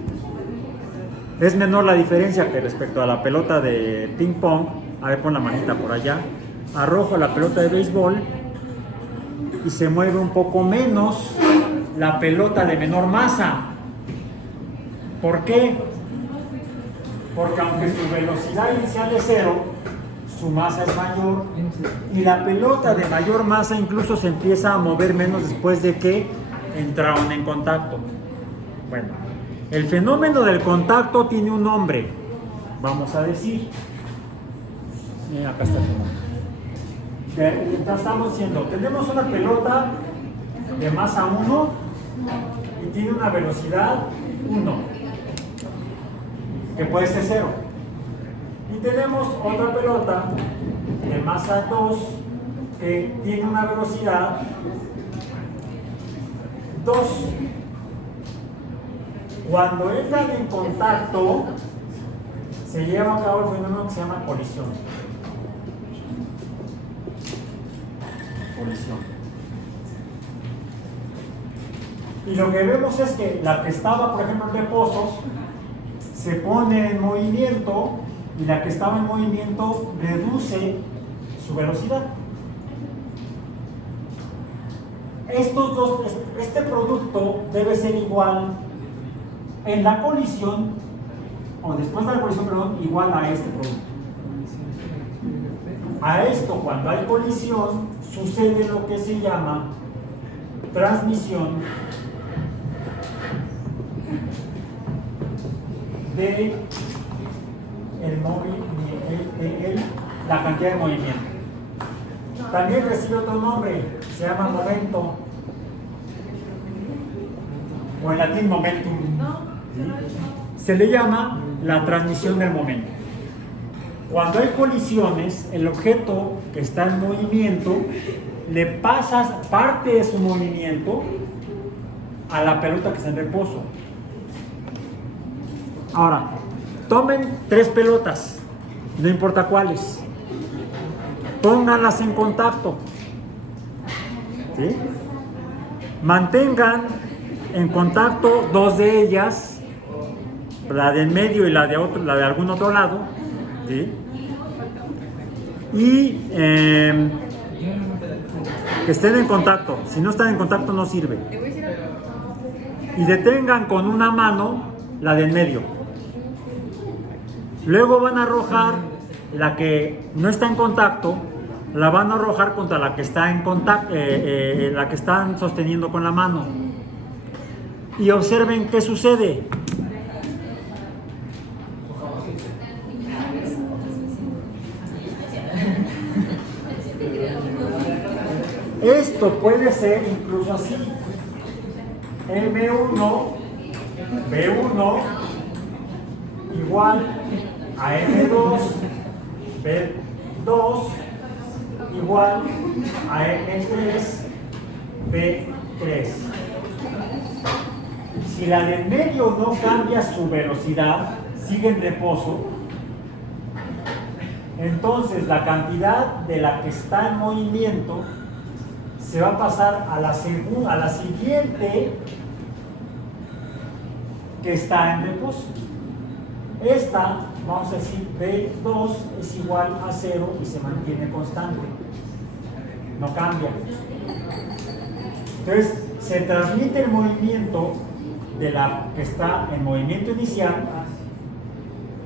es menor la diferencia que respecto a la pelota de ping pong. A ver, pon la manita por allá. Arrojo la pelota de béisbol y se mueve un poco menos la pelota de menor masa. ¿Por qué? Porque aunque su velocidad inicial es 0, su masa es mayor y la pelota de mayor masa incluso se empieza a mover menos después de que entraron en contacto. Bueno, el fenómeno del contacto tiene un nombre, vamos a decir. Acá está el fenómeno. Entonces estamos diciendo, tenemos una pelota de masa 1 y tiene una velocidad 1, que puede ser 0. Y tenemos otra pelota de masa 2 que tiene una velocidad 2. Cuando entran en contacto, se lleva a cabo el fenómeno que se llama colisión. Colisión. Y lo que vemos es que la que estaba, por ejemplo, en reposo, se pone en movimiento y la que estaba en movimiento reduce su velocidad. Estos dos, este producto debe ser igual en la colisión, o después de la colisión, perdón, igual a este producto. A esto, cuando hay colisión, sucede lo que se llama transmisión de la cantidad de movimiento. También recibe otro nombre, se llama momento, o en latín momentum. ¿Sí? Se le llama la transmisión del momento. Cuando hay colisiones, el objeto que está en movimiento le pasa parte de su movimiento a la pelota que está en reposo. Ahora, tomen 3 pelotas, no importa cuáles, pónganlas en contacto, ¿sí? Mantengan en contacto 2 de ellas, la del medio y la de algún otro lado, ¿sí? Y que estén en contacto. Si no están en contacto no sirve. Y detengan con una mano la del medio. Luego van a arrojar la que no está en contacto, la van a arrojar contra la que está en contacto, la que están sosteniendo con la mano. Y observen qué sucede. Esto puede ser incluso así. M1, B1 igual a M2, B2 igual a M3, B3. Si la del medio no cambia su velocidad, sigue en reposo, entonces la cantidad de la que está en movimiento se va a pasar a la siguiente que está en reposo. Esta, vamos a decir, B2 es igual a 0 y se mantiene constante, no cambia. Entonces, se transmite el movimiento de la que está en movimiento inicial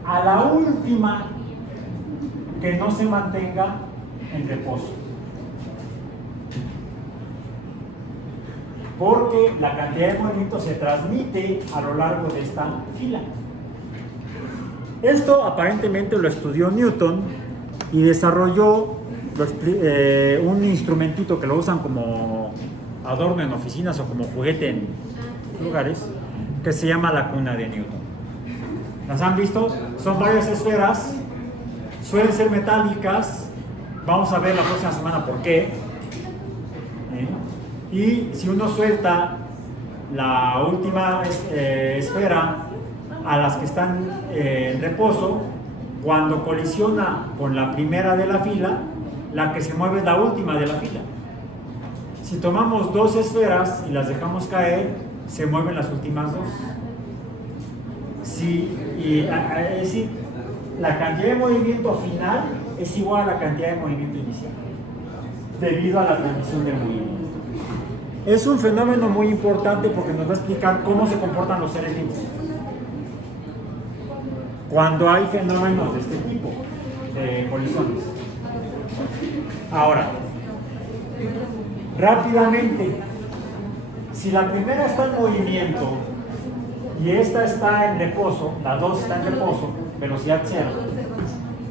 a la última que no se mantenga en reposo. Porque la cantidad de movimiento se transmite a lo largo de esta fila. Esto aparentemente lo estudió Newton y desarrolló un instrumentito que lo usan como adorno en oficinas o como juguete en lugares, que se llama la cuna de Newton. ¿Las han visto? Son varias esferas, suelen ser metálicas. Vamos a ver la próxima semana por qué. Y si uno suelta la última esfera a las que están en reposo, cuando colisiona con la primera de la fila, la que se mueve es la última de la fila. Si tomamos 2 esferas y las dejamos caer, se mueven las últimas 2. Es decir, la cantidad de movimiento final es igual a la cantidad de movimiento inicial, debido a la transmisión del movimiento. Es un fenómeno muy importante porque nos va a explicar cómo se comportan los seres vivos cuando hay fenómenos de este tipo, de colisiones. Ahora, rápidamente, si la primera está en movimiento y esta está en reposo, la 2 está en reposo, velocidad 0,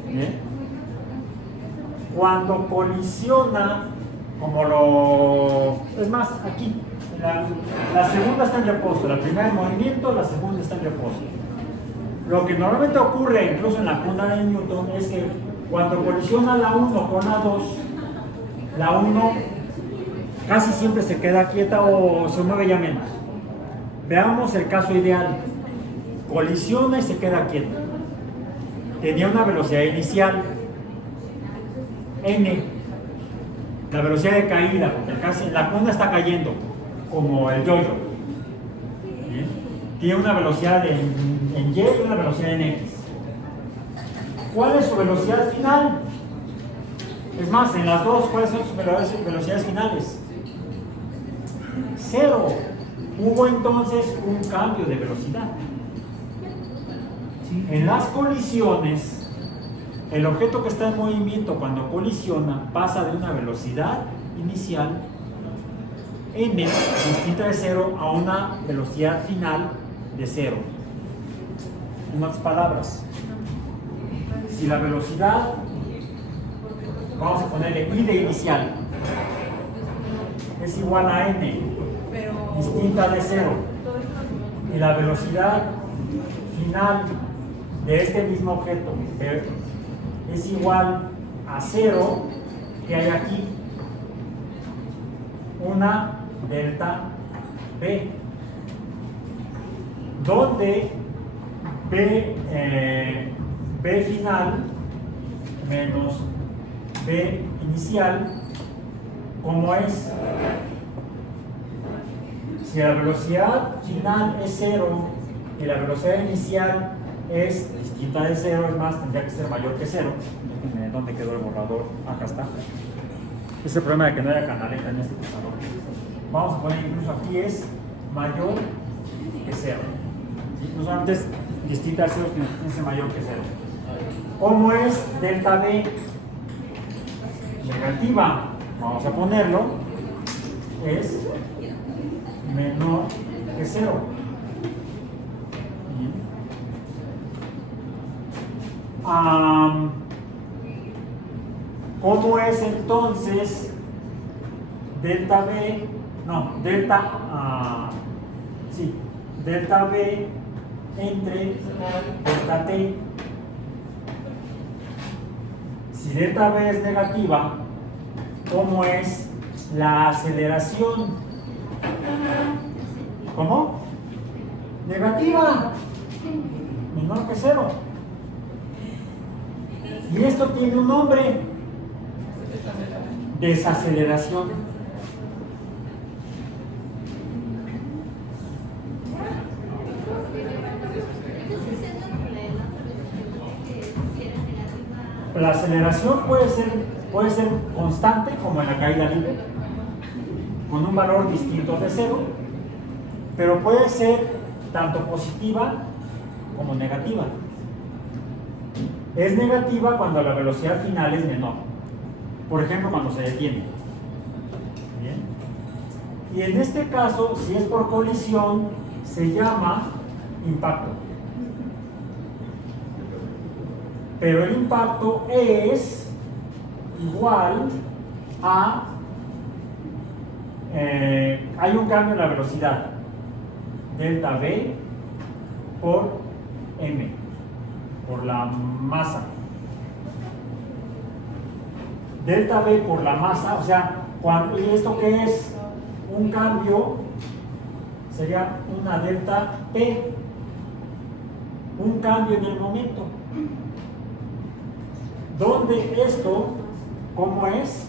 ¿bien? Cuando colisiona, es más, aquí, la segunda está en reposo, la primera en movimiento, la segunda está en reposo. Lo que normalmente ocurre, incluso en la cuna de Newton, es que cuando colisiona la 1 con la 2, la 1 casi siempre se queda quieta o se mueve ya menos. Veamos el caso ideal. colisiona y se queda quieto. Tenía una velocidad inicial, n, la velocidad de caída, porque casi la cuna está cayendo, como el yo-yo. ¿Bien? Tiene una velocidad en y y una velocidad en x. ¿Cuál es su velocidad final? Es más, en las dos, ¿cuáles son sus velocidades finales? 0. Hubo entonces un cambio de velocidad. En las colisiones, el objeto que está en movimiento cuando colisiona pasa de una velocidad inicial n distinta de 0 a una velocidad final de 0. En otras palabras, si la velocidad, vamos a ponerle i de inicial, es igual a n distinta de 0 y la velocidad final de este mismo objeto es igual a 0, que hay aquí una delta b, donde b final menos b inicial, ¿cómo es? Si la velocidad final es 0 y la velocidad inicial es distinta de 0, es más, tendría que ser mayor que 0. ¿Dónde quedó el borrador? Acá está. Es el problema de que no haya canaleta en este borrador. Vamos a poner incluso aquí es mayor que 0. No solamente es distinta de 0, sino que tiene que ser mayor que 0. ¿Cómo es delta B? Negativa. Vamos a ponerlo. Es menor que 0. ¿Cómo es entonces delta B? No, delta B entre delta T. Si delta B es negativa, ¿cómo es la aceleración? ¿Cómo? Negativa, menor que 0. Y esto tiene un nombre: desaceleración. La aceleración puede ser constante, como en la caída libre, con un valor distinto de 0, pero puede ser tanto positiva como negativa. Es negativa cuando la velocidad final es menor. Por ejemplo, cuando se detiene. ¿Bien? Y en este caso, si es por colisión, se llama impacto. Pero el impacto es igual a... hay un cambio en la velocidad. Delta V por M, por la masa. Delta V por la masa, o sea, ¿y esto qué es? Un cambio sería una delta P, un cambio en el momento. ¿Dónde esto, cómo es?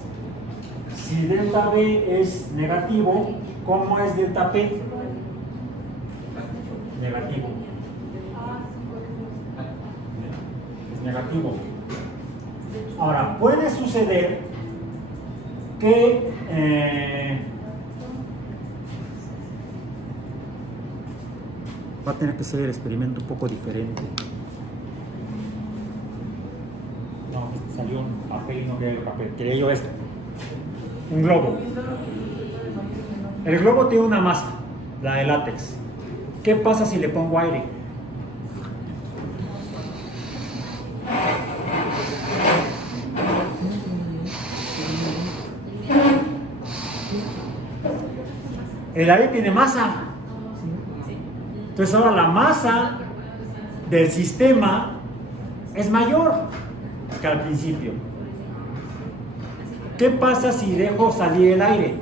Si delta V es negativo, ¿cómo es delta P? Negativo. Es negativo. Ahora, puede suceder que va a tener que ser el experimento un poco diferente. No, salió un papel y no quería el papel, quería yo esto. Un globo. El globo tiene una masa, la de látex. ¿Qué pasa si le pongo aire? El aire tiene masa. Entonces ahora la masa del sistema es mayor que al principio. ¿Qué pasa si dejo salir el aire?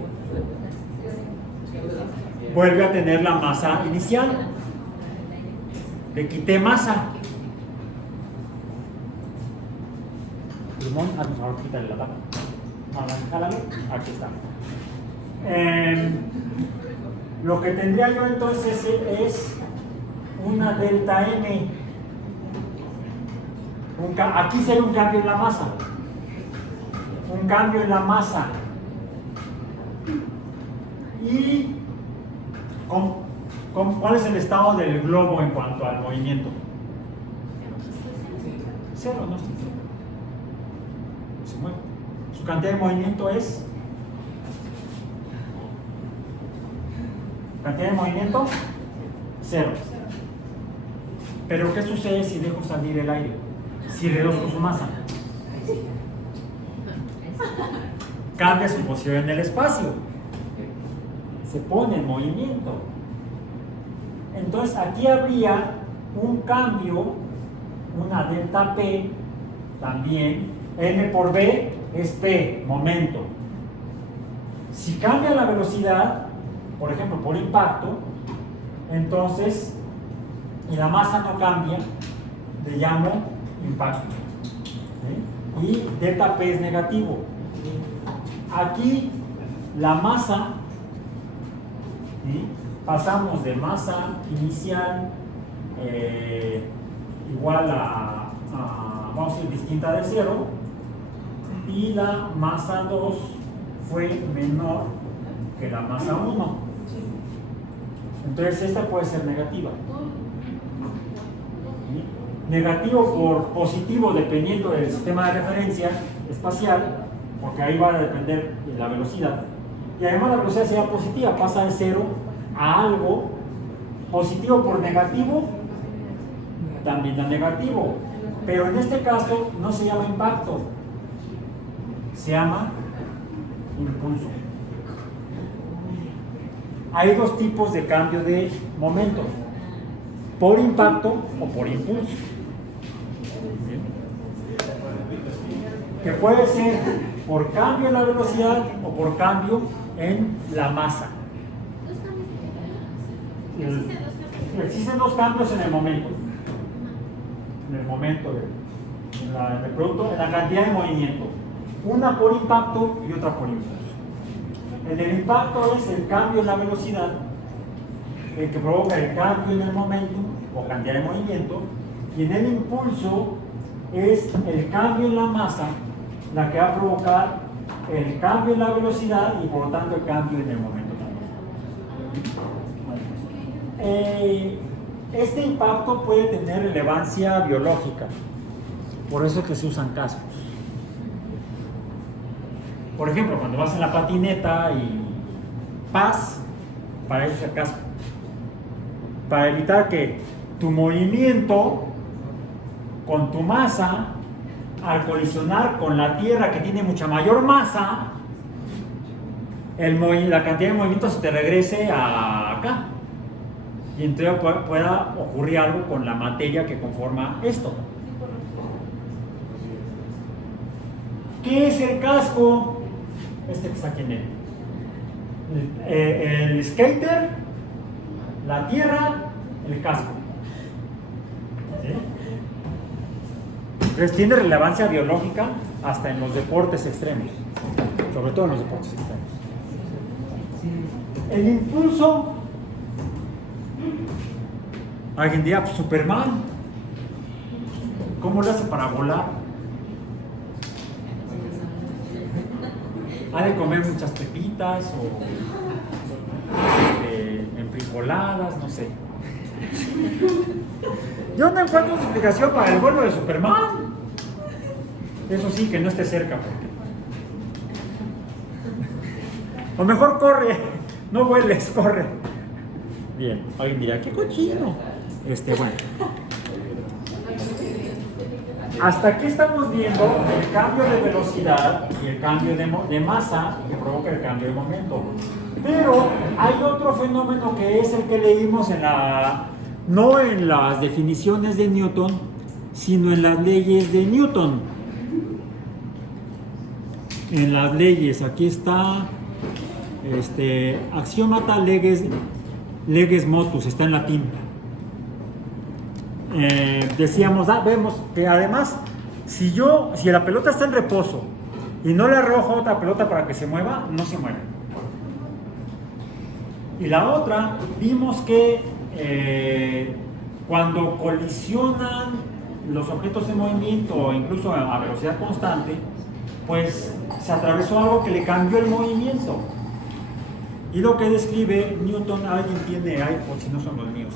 Vuelve a tener la masa inicial. Le quité masa. Limón, por favor, quítale la tapa. Jálale. Aquí está. Lo que tendría yo entonces es una delta M. Aquí sería un cambio en la masa. Un cambio en la masa. ¿Y cuál es el estado del globo en cuanto al movimiento? Cero, no está cero. Se mueve. Su cantidad de movimiento es. Cantidad de movimiento, cero. Pero ¿qué sucede si dejo salir el aire? Si reduzco su masa. Cambia su posición en el espacio. Se pone en movimiento. Entonces aquí habría un cambio, una delta P también. M por B es P, momento. Si cambia la velocidad, por ejemplo, por impacto, entonces, y la masa no cambia, le llamo impacto. ¿Sí? Y delta P es negativo. Aquí la masa, ¿sí? Pasamos de masa inicial igual vamos a decir, distinta de 0, y la masa 2 fue menor que la masa 1. Entonces esta puede ser negativa. ¿Sí? Negativo por positivo dependiendo del sistema de referencia espacial, porque ahí va a depender de la velocidad. Y además la velocidad sería positiva, pasa de 0 a algo. Positivo por negativo, también da negativo. Pero en este caso no se llama impacto, se llama impulso. Hay dos tipos de cambio de momento: por impacto o por impulso. Que puede ser por cambio en la velocidad o por cambio en la masa. Existen dos cambios en el momento. En el momento del producto, en la cantidad de movimiento. Una por impacto y otra por impulso. En el impacto es el cambio en la velocidad, el que provoca el cambio en el momento o cantidad de movimiento, y en el impulso es el cambio en la masa, la que va a provocar el cambio en la velocidad y por lo tanto el cambio en el momento también. Este impacto puede tener relevancia biológica, por eso es que se usan cascos. Por ejemplo, cuando vas en la patineta y para eso es el casco, para evitar que tu movimiento con tu masa, al colisionar con la tierra que tiene mucha mayor masa, la cantidad de movimiento se te regrese a acá, y entonces pueda ocurrir algo con la materia que conforma esto. ¿Qué es el casco? Este que está aquí en medio. El skater, la tierra, el casco. ¿Sí? Entonces tiene relevancia biológica hasta en los deportes extremos, sobre todo en los deportes extremos. El impulso, alguien dirá, pues Superman, ¿cómo lo hace para volar? Ha de comer muchas pepitas o enfrijoladas, no sé. Yo no encuentro explicación para el vuelo de Superman. Eso sí, que no esté cerca. O mejor corre, no vueles, corre. Bien, alguien dirá, qué cochino. Bueno. Hasta aquí estamos viendo el cambio de velocidad y el cambio de masa que provoca el cambio de momento. Pero hay otro fenómeno que es el que leímos no en las definiciones de Newton, sino en las leyes de Newton. En las leyes, aquí está axiomata leges motus, está en latín. decíamos, vemos que además, si la pelota está en reposo y no le arrojo otra pelota para que se mueva, no se mueve. Y la otra, vimos que cuando colisionan los objetos en movimiento o incluso a velocidad constante, pues se atravesó algo que le cambió el movimiento. Y lo que describe Newton, alguien tiene iPods si no son los míos,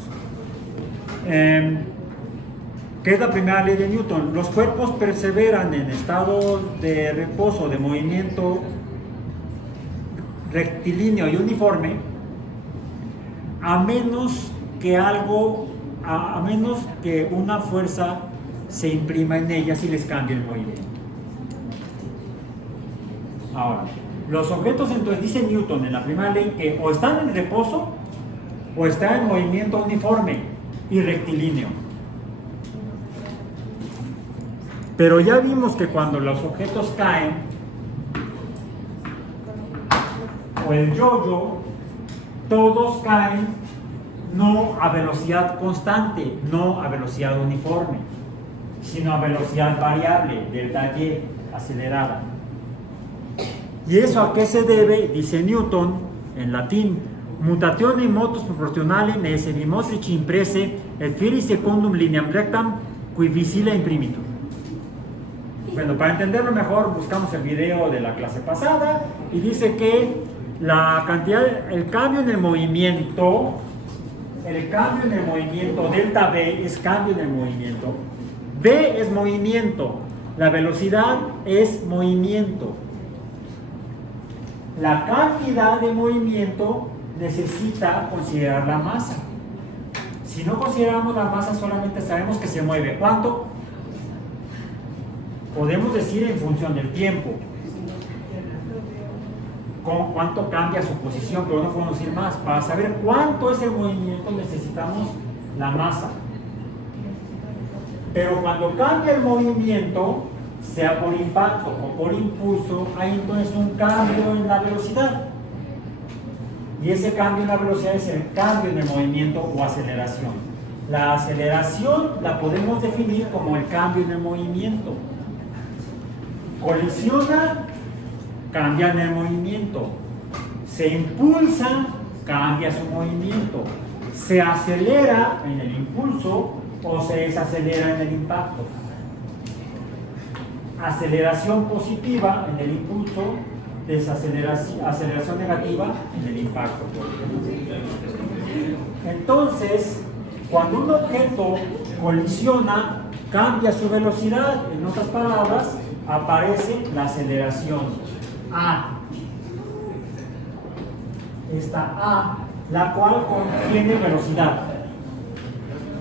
que es la primera ley de Newton. Los cuerpos perseveran en estado de reposo, de movimiento rectilíneo y uniforme, a menos que una fuerza se imprima en ellas y les cambie el movimiento. Ahora, los objetos, entonces, dice Newton en la primera ley que o están en reposo o están en movimiento uniforme y rectilíneo. Pero ya vimos que cuando los objetos caen, o el yo-yo, todos caen no a velocidad constante, no a velocidad uniforme, sino a velocidad variable, delta y, acelerada. ¿Y eso a qué se debe? Dice Newton en latín: mutatione motus proportionale esse bimotrici imprese et fieri secundum lineam rectam qui visila imprimitur. Bueno, para entenderlo mejor, buscamos el video de la clase pasada y dice que el cambio en el movimiento delta V es cambio en el movimiento. V es movimiento, la velocidad es movimiento. La cantidad de movimiento necesita considerar la masa. Si no consideramos la masa, solamente sabemos que se mueve. ¿Cuánto? Podemos decir en función del tiempo con cuánto cambia su posición, pero no podemos decir más. Para saber cuánto es el movimiento necesitamos la masa. Pero cuando cambia el movimiento, sea por impacto o por impulso, hay entonces un cambio en la velocidad. Y ese cambio en la velocidad es el cambio en el movimiento o aceleración. La aceleración la podemos definir como el cambio en el movimiento. Colisiona, cambia en el movimiento. Se impulsa, cambia su movimiento. Se acelera en el impulso o se desacelera en el impacto. Aceleración positiva en el impulso, aceleración negativa en el impacto. Entonces, cuando un objeto colisiona, cambia su velocidad. En otras palabras, aparece la aceleración A. Esta A, la cual contiene velocidad.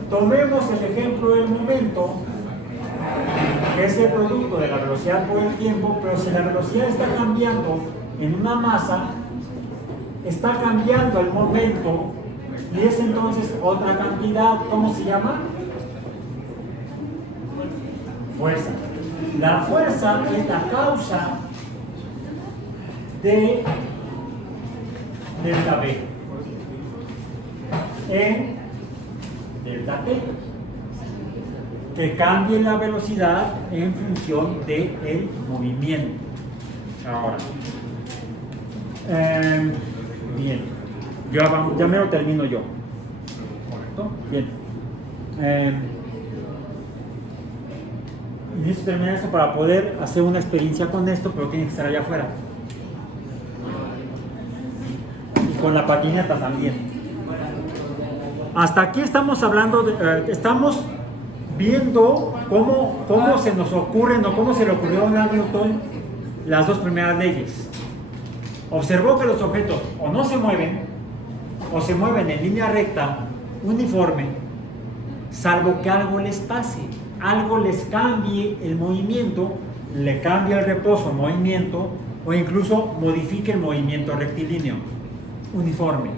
Tomemos el ejemplo del momento, que es el producto de la velocidad por el tiempo, pero si la velocidad está cambiando en una masa, está cambiando el momento y es entonces otra cantidad. ¿Cómo se llama? Fuerza. La fuerza es la causa de delta V en delta T, que cambie la velocidad en función del movimiento. Ahora, bien, ya me lo termino yo. ¿Correcto? Bien. Necesito terminar esto para poder hacer una experiencia con esto, pero tiene que estar allá afuera. Y con la patineta también. Hasta aquí estamos hablando, estamos viendo cómo se nos ocurren o cómo se le ocurrieron a Newton las dos primeras leyes. Observó que los objetos o no se mueven o se mueven en línea recta, uniforme, salvo que algo les pase, algo les cambie el movimiento, le cambia el reposo movimiento o incluso modifique el movimiento rectilíneo, uniforme.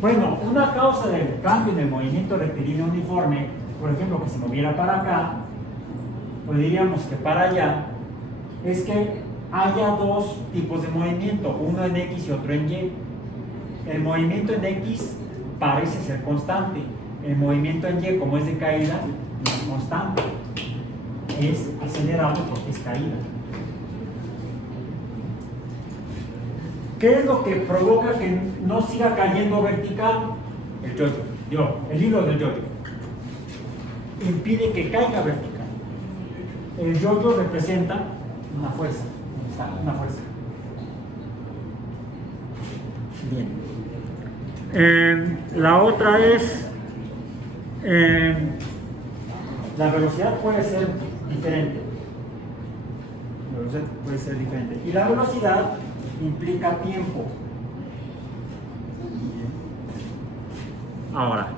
Bueno, una causa del cambio en el movimiento rectilíneo uniforme, por ejemplo, que se moviera para acá, pues diríamos que para allá, es que haya dos tipos de movimiento, uno en X y otro en Y. El movimiento en X parece ser constante, El movimiento en Y, como es de caída, no es constante, es acelerado porque es caída. ¿Qué es lo que provoca que no siga cayendo vertical? El yo-yo, el hilo del yo-yo. Impide que caiga vertical. El yo-yo representa una fuerza. Una fuerza. Bien. La otra es la velocidad puede ser diferente. La velocidad puede ser diferente. Y la velocidad implica tiempo. Ahora,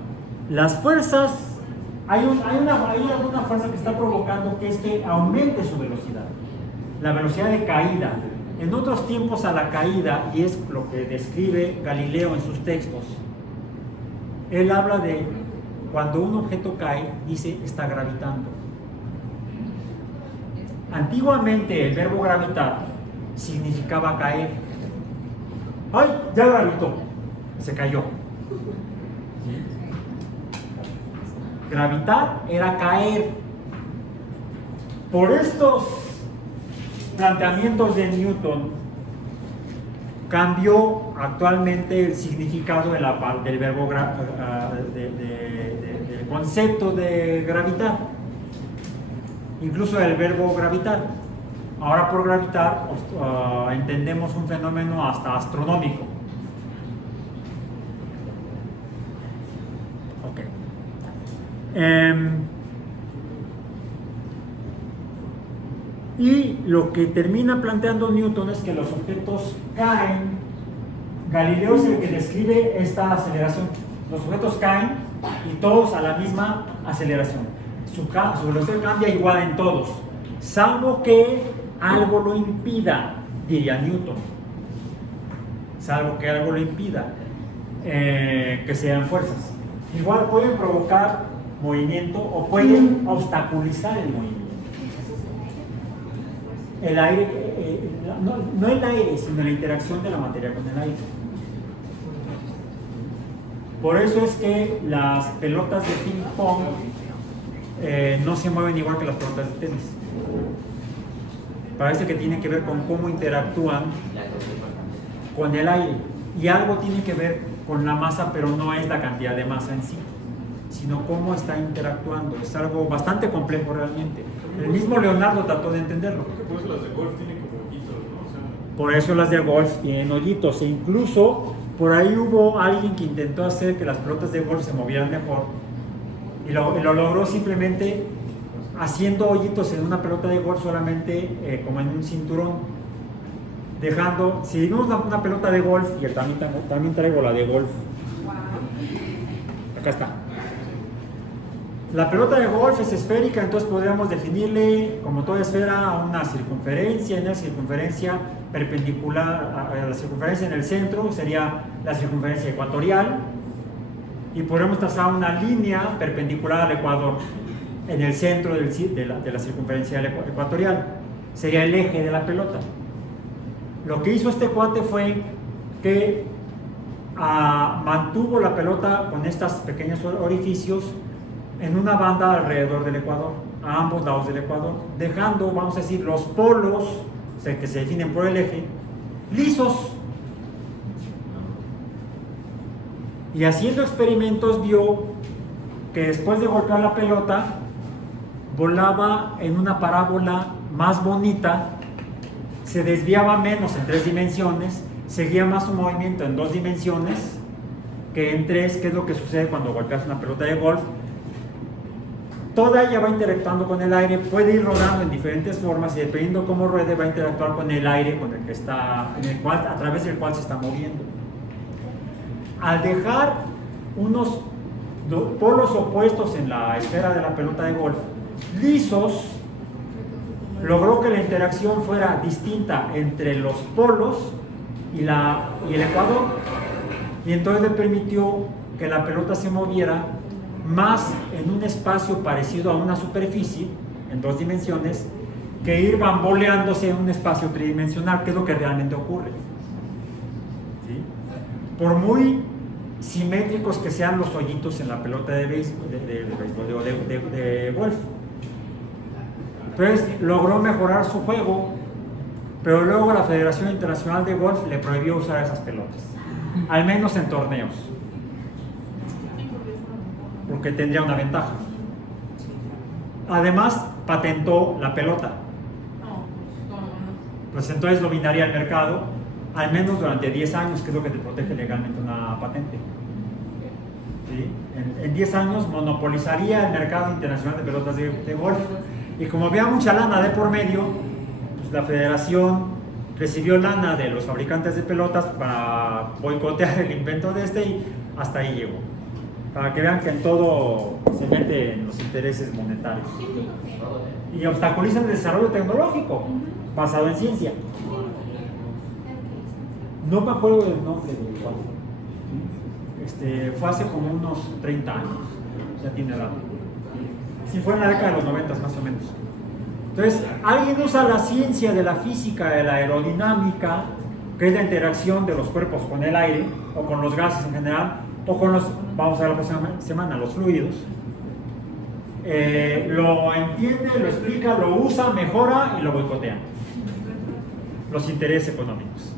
las fuerzas, hay alguna fuerza que está provocando que este aumente su velocidad. La velocidad de caída. En otros tiempos a la caída, y es lo que describe Galileo en sus textos, él habla de cuando un objeto cae, dice está gravitando. Antiguamente el verbo gravitar significaba caer. ¡Ay! Ya gravitó. Se cayó. Gravitar era caer. Por estos planteamientos de Newton cambió actualmente el significado del verbo del concepto de gravitar, incluso el verbo gravitar. Ahora por gravitar entendemos un fenómeno hasta astronómico. Y lo que termina planteando Newton es que los objetos caen. Galileo es el que describe esta aceleración. Los objetos caen y todos a la misma aceleración. Su velocidad cambia igual en todos, salvo que algo lo impida, diría Newton. Salvo que algo lo impida, que sean fuerzas. Igual pueden provocar movimiento o pueden obstaculizar el movimiento. El aire, no el aire, sino la interacción de la materia con el aire. Por eso es que las pelotas de ping pong no se mueven igual que las pelotas de tenis. Parece que tiene que ver con cómo interactúan con el aire. Y algo tiene que ver con la masa, pero no es la cantidad de masa en sí, sino cómo está interactuando. Es algo bastante complejo realmente. El mismo Leonardo trató de entenderlo. Por eso las de golf tienen como hoyitos, ¿no? O sea, por eso las de golf tienen hoyitos. E incluso por ahí hubo alguien que intentó hacer que las pelotas de golf se movieran mejor. Y lo logró simplemente haciendo hoyitos en una pelota de golf solamente como en un cinturón. Dejando, si vimos una pelota de golf, y también traigo la de golf. Acá está. La pelota de golf es esférica, entonces podríamos definirle como toda esfera una circunferencia. En la circunferencia perpendicular a la circunferencia en el centro sería la circunferencia ecuatorial, y podemos trazar una línea perpendicular al ecuador en el centro de la circunferencia ecuatorial. Sería el eje de la pelota. Lo que hizo este cuate fue que mantuvo la pelota con estos pequeños orificios en una banda alrededor del ecuador, a ambos lados del ecuador, dejando, vamos a decir, los polos, que se definen por el eje, lisos. Y haciendo experimentos vio que después de golpear la pelota, volaba en una parábola más bonita, se desviaba menos en 3 dimensiones, seguía más su movimiento en 2 dimensiones que en 3, que es lo que sucede cuando golpeas una pelota de golf. Toda ella va interactuando con el aire, puede ir rodando en diferentes formas y dependiendo cómo ruede va a interactuar con el aire con el que está, a través del cual se está moviendo. Al dejar unos polos opuestos en la esfera de la pelota de golf lisos, logró que la interacción fuera distinta entre los polos y el ecuador, y entonces le permitió que la pelota se moviera más en un espacio parecido a una superficie en 2 dimensiones que ir bamboleándose en un espacio tridimensional, que es lo que realmente ocurre. ¿Sí? Por muy simétricos que sean los hoyitos en la pelota de béisbol, de golf. Entonces logró mejorar su juego, pero luego la Federación Internacional de Golf le prohibió usar esas pelotas, al menos en torneos, porque tendría una ventaja. Además, patentó la pelota. Pues entonces dominaría el mercado, al menos durante 10 años, que es lo que te protege legalmente una patente. ¿Sí? En 10 años monopolizaría el mercado internacional de pelotas de golf. Y como había mucha lana de por medio, pues la federación recibió lana de los fabricantes de pelotas para boicotear el invento de este y hasta ahí llegó. Para que vean que en todo se mete en los intereses monetarios. Y obstaculizan el desarrollo tecnológico basado en ciencia. No me acuerdo del nombre del cual. Fue hace como unos 30 años. Ya tiene rato. Si fue en la década de los 90 más o menos. Entonces, alguien usa la ciencia de la física, de la aerodinámica, que es la interacción de los cuerpos con el aire, o con los gases en general, o con los, vamos a ver la próxima semana, los fluidos. Lo entiende, lo explica, lo usa, mejora y lo boicotea. Los intereses económicos.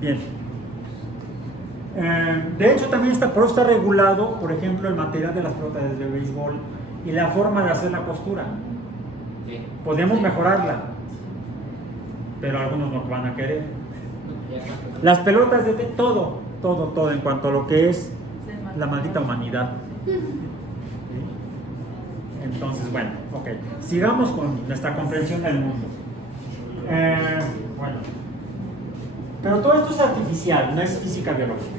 Bien. De hecho, también por eso está regulado, por ejemplo, el material de las pelotas de béisbol y la forma de hacer la costura. Podemos mejorarla, pero algunos no van a querer. Las pelotas de todo en cuanto a lo que es la maldita humanidad. Entonces, bueno, ok. Sigamos con nuestra comprensión del mundo. Bueno. Pero todo esto es artificial, no es física biológica.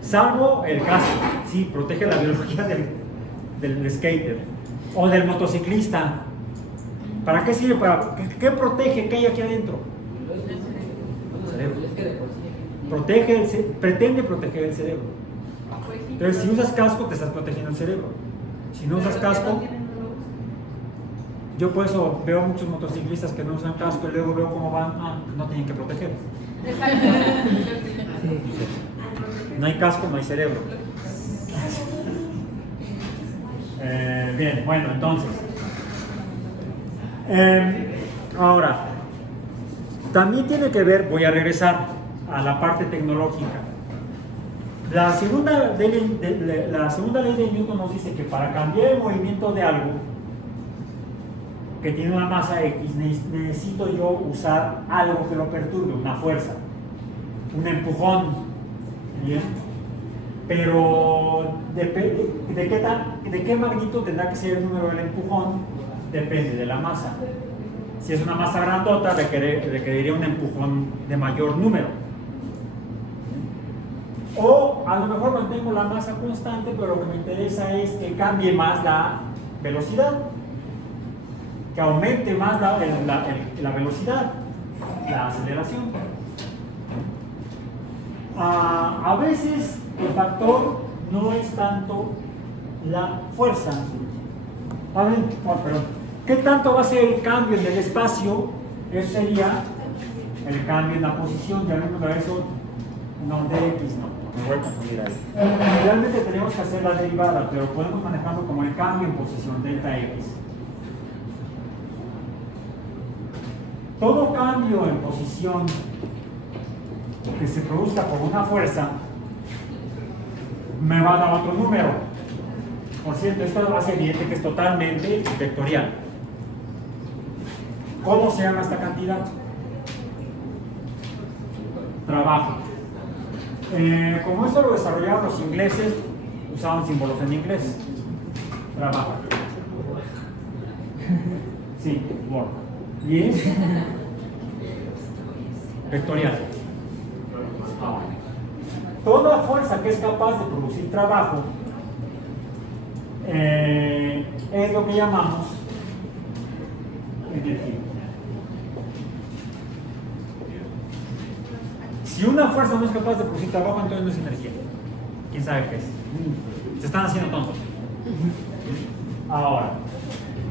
Salvo el caso, sí, protege la biología del skater o del motociclista. ¿Para qué sirve? ¿Qué protege? ¿Qué hay aquí adentro? El cerebro. Pretende proteger el cerebro. Entonces, si usas casco, te estás protegiendo el cerebro. Si no usas casco, yo por eso veo muchos motociclistas que no usan casco y luego veo cómo van, no tienen que proteger. No hay casco, no hay cerebro. Bien, bueno, entonces. Ahora, también tiene que ver, voy a regresar a la parte tecnológica. La segunda ley de Newton nos dice que para cambiar el movimiento de algo que tiene una masa X, necesito yo usar algo que lo perturbe, una fuerza, un empujón, ¿bien? Pero de qué magnitud tendrá que ser el número del empujón, depende de la masa. Si es una masa grandota, requeriría un empujón de mayor número. O a lo mejor mantengo la masa constante, pero lo que me interesa es que cambie más la velocidad, que aumente más la velocidad, la aceleración. A veces el factor no es tanto la fuerza. ¿Qué tanto va a ser el cambio en el espacio? Eso sería el cambio en la posición. Ya vimos a eso, no, de X no, me voy a confundir ahí. Realmente tenemos que hacer la derivada, pero podemos manejarlo como el cambio en posición, delta X. Todo cambio en posición que se produzca por una fuerza me va a dar otro número. Por cierto, esto va a ser evidente que es totalmente vectorial. ¿Cómo se llama esta cantidad? Trabajo. Como esto lo desarrollaron los ingleses, usaban símbolos en inglés. Trabajo. Sí, work. ¿Y es? Vectorial. Toda fuerza que es capaz de producir trabajo es lo que llamamos energía. Si una fuerza no es capaz de producir trabajo, entonces no es energía. ¿Quién sabe qué es? Se están haciendo tontos. Ahora,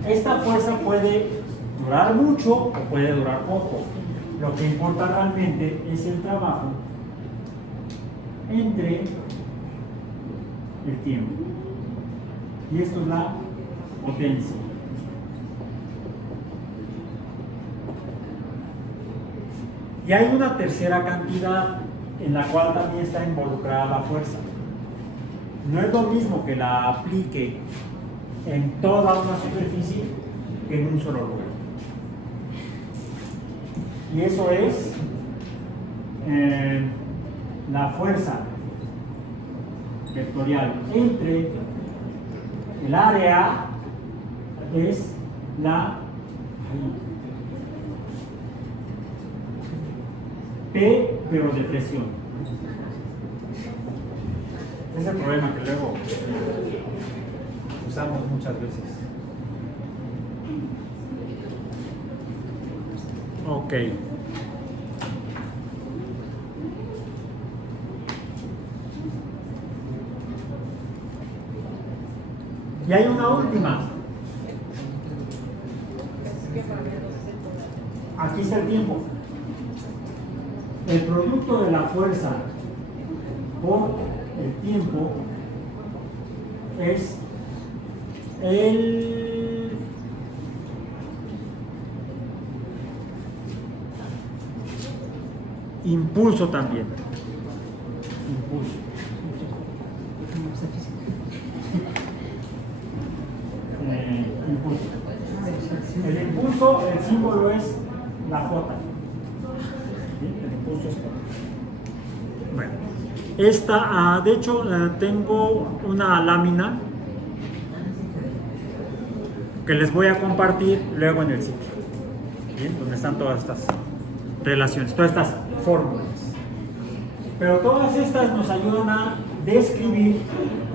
esta fuerza puede durar mucho o puede durar poco. Lo que importa realmente es el trabajo entre el tiempo. Y esto es la potencia. Y hay una tercera cantidad en la cual también está involucrada la fuerza. No es lo mismo que la aplique en toda una superficie que en un solo lugar. Y eso es la fuerza vectorial entre el área, es la P, pero de presión. Ese es el problema que luego usamos muchas veces. Ok. Y hay una última. Aquí está el tiempo. El producto de la fuerza por el tiempo es el impulso también. Impulso. Impulso. El impulso, el símbolo es la J. El impulso es J. Bueno, esta, de hecho, tengo una lámina que les voy a compartir luego en el sitio, ¿bien? Donde están todas estas relaciones, todas estas fórmulas. Pero todas estas nos ayudan a describir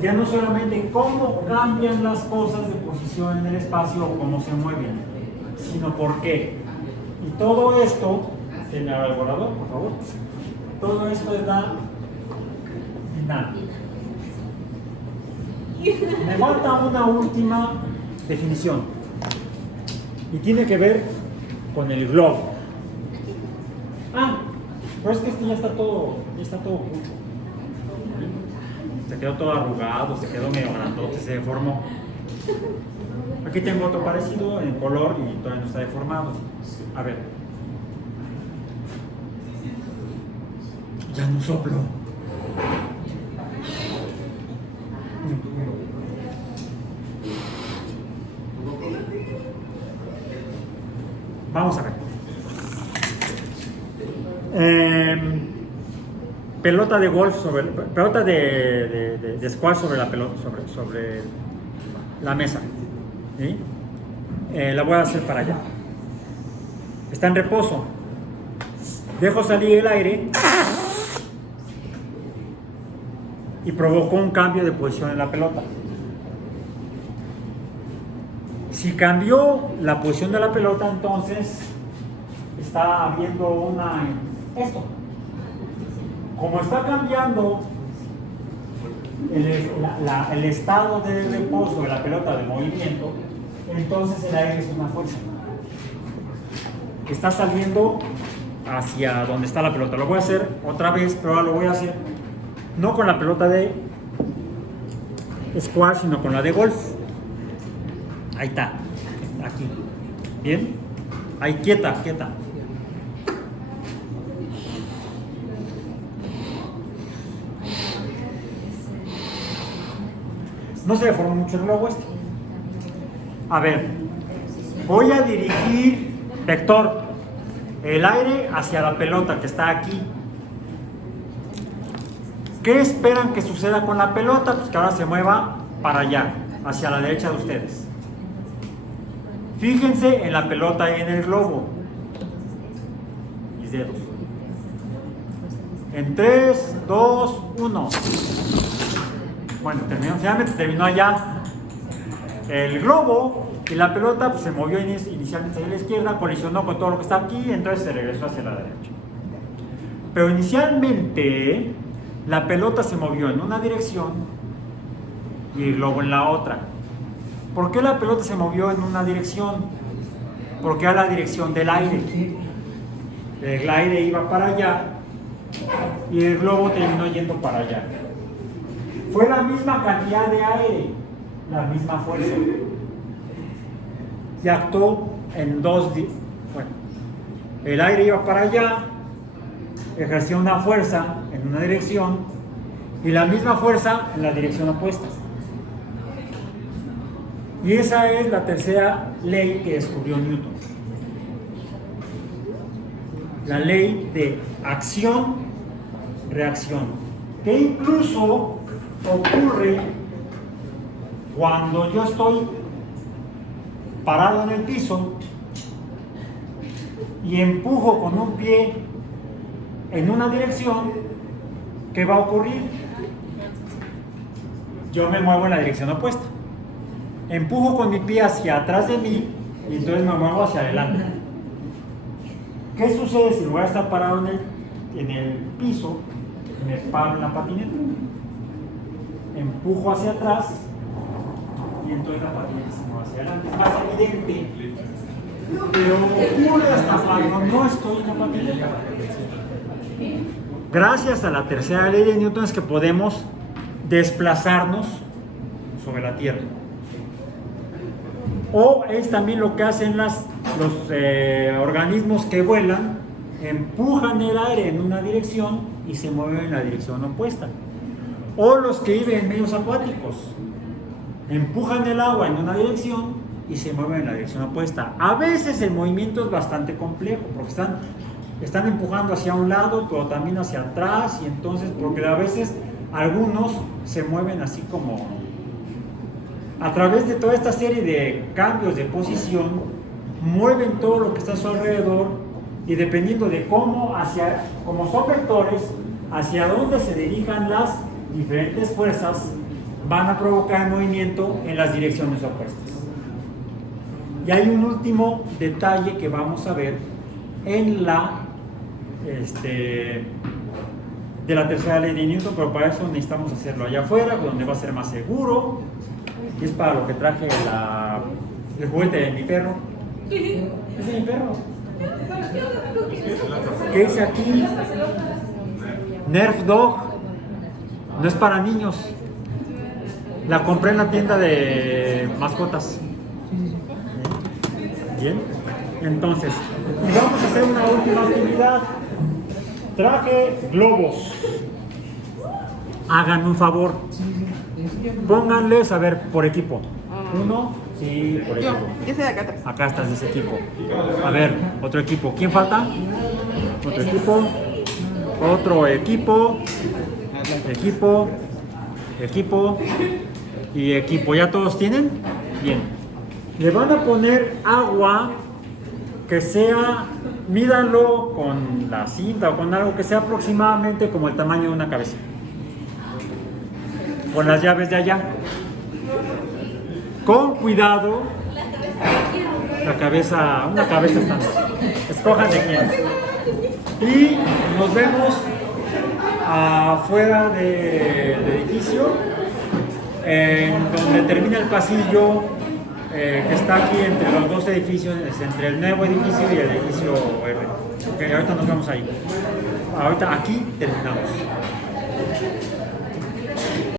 ya no solamente cómo cambian las cosas de posición en el espacio o cómo se mueven, sino por qué. Y todo esto, ¿tiene el borrador, por favor? Todo esto es la dinámica. Me falta una última definición y tiene que ver con el globo. Pero es que este ya está todo oculto. Se quedó todo arrugado, se quedó medio grandote, se deformó. Aquí tengo otro parecido en color y todavía no está deformado. A ver. Ya no soplo. Vamos a ver. Pelota de golf pelota de squash sobre la pelota, sobre la mesa. ¿Sí? La voy a hacer para allá. Está en reposo. Dejo salir el aire y provocó un cambio de posición en la pelota. Si cambió la posición de la pelota, entonces está habiendo esto. Como está cambiando el estado de reposo de la pelota de movimiento, entonces el aire es una fuerza. Está saliendo hacia donde está la pelota. Lo voy a hacer otra vez, pero ahora lo voy a hacer no con la pelota de squash, sino con la de golf. Ahí está, aquí. Bien, ahí quieta. No se deformó mucho el globo este. A ver, voy a dirigir vector, el aire hacia la pelota que está aquí. ¿Qué esperan que suceda con la pelota? Pues que ahora se mueva para allá, hacia la derecha de ustedes. Fíjense en la pelota y en el globo. Mis dedos. En 3, 2, 1. Bueno, finalmente terminó allá. El globo y la pelota pues, se movió inicialmente hacia la izquierda, colisionó con todo lo que está aquí, entonces se regresó hacia la derecha. Pero inicialmente la pelota se movió en una dirección y el globo en la otra. ¿Por qué la pelota se movió en una dirección? Porque era la dirección del aire. El aire iba para allá y el globo terminó yendo para allá. Fue la misma cantidad de aire, la misma fuerza. Y actuó en bueno, el aire iba para allá, ejercía una fuerza en una dirección y la misma fuerza en la dirección opuesta. Y esa es la tercera ley que descubrió Newton. La ley de acción-reacción, que incluso ocurre cuando yo estoy parado en el piso y empujo con un pie en una dirección. ¿Qué va a ocurrir? Yo me muevo en la dirección opuesta. Empujo con mi pie hacia atrás de mí y entonces me muevo hacia adelante. ¿Qué sucede si voy a estar parado en el piso? Me paro en la patineta, empujo hacia atrás y entonces la patineta se mueve hacia adelante. Es más evidente, pero ocurre hasta cuando no estoy en la patineta. Gracias a la tercera ley de Newton es que podemos desplazarnos sobre la Tierra. O es también lo que hacen los organismos que vuelan, empujan el aire en una dirección y se mueven en la dirección opuesta. O los que viven en medios acuáticos, empujan el agua en una dirección y se mueven en la dirección opuesta. A veces el movimiento es bastante complejo porque están empujando hacia un lado, pero también hacia atrás, y entonces, porque a veces algunos se mueven así como a través de toda esta serie de cambios de posición, mueven todo lo que está a su alrededor, y dependiendo de como son vectores, hacia dónde se dirijan las diferentes fuerzas, van a provocar el movimiento en las direcciones opuestas. Y hay un último detalle que vamos a ver en de la tercera ley de Newton, pero para eso necesitamos hacerlo allá afuera, donde va a ser más seguro. Y es para lo que traje el juguete de mi perro. Es de mi perro. ¿Qué dice aquí? Nerf Dog. No es para niños. La compré en la tienda de mascotas. Bien. Entonces, y vamos a hacer una última actividad. Traje globos. Háganme un favor. Pónganles, a ver, por equipo. Uno, sí, por equipo. Yo soy de acá atrás. Acá estás de ese equipo. A ver, otro equipo. ¿Quién falta? Otro equipo. Otro equipo. Equipo. Equipo. Y equipo. ¿Ya todos tienen? Bien. Le van a poner agua que sea, mídanlo con la cinta o con algo que sea aproximadamente como el tamaño de una cabeza. Con las llaves de allá. Con cuidado. Una cabeza estándar. Escojan de quién. Y nos vemos afuera del edificio, en donde termina el pasillo que está aquí entre los dos edificios, entre el nuevo edificio y el edificio R. Ok, ahorita nos vemos ahí. Ahorita aquí terminamos.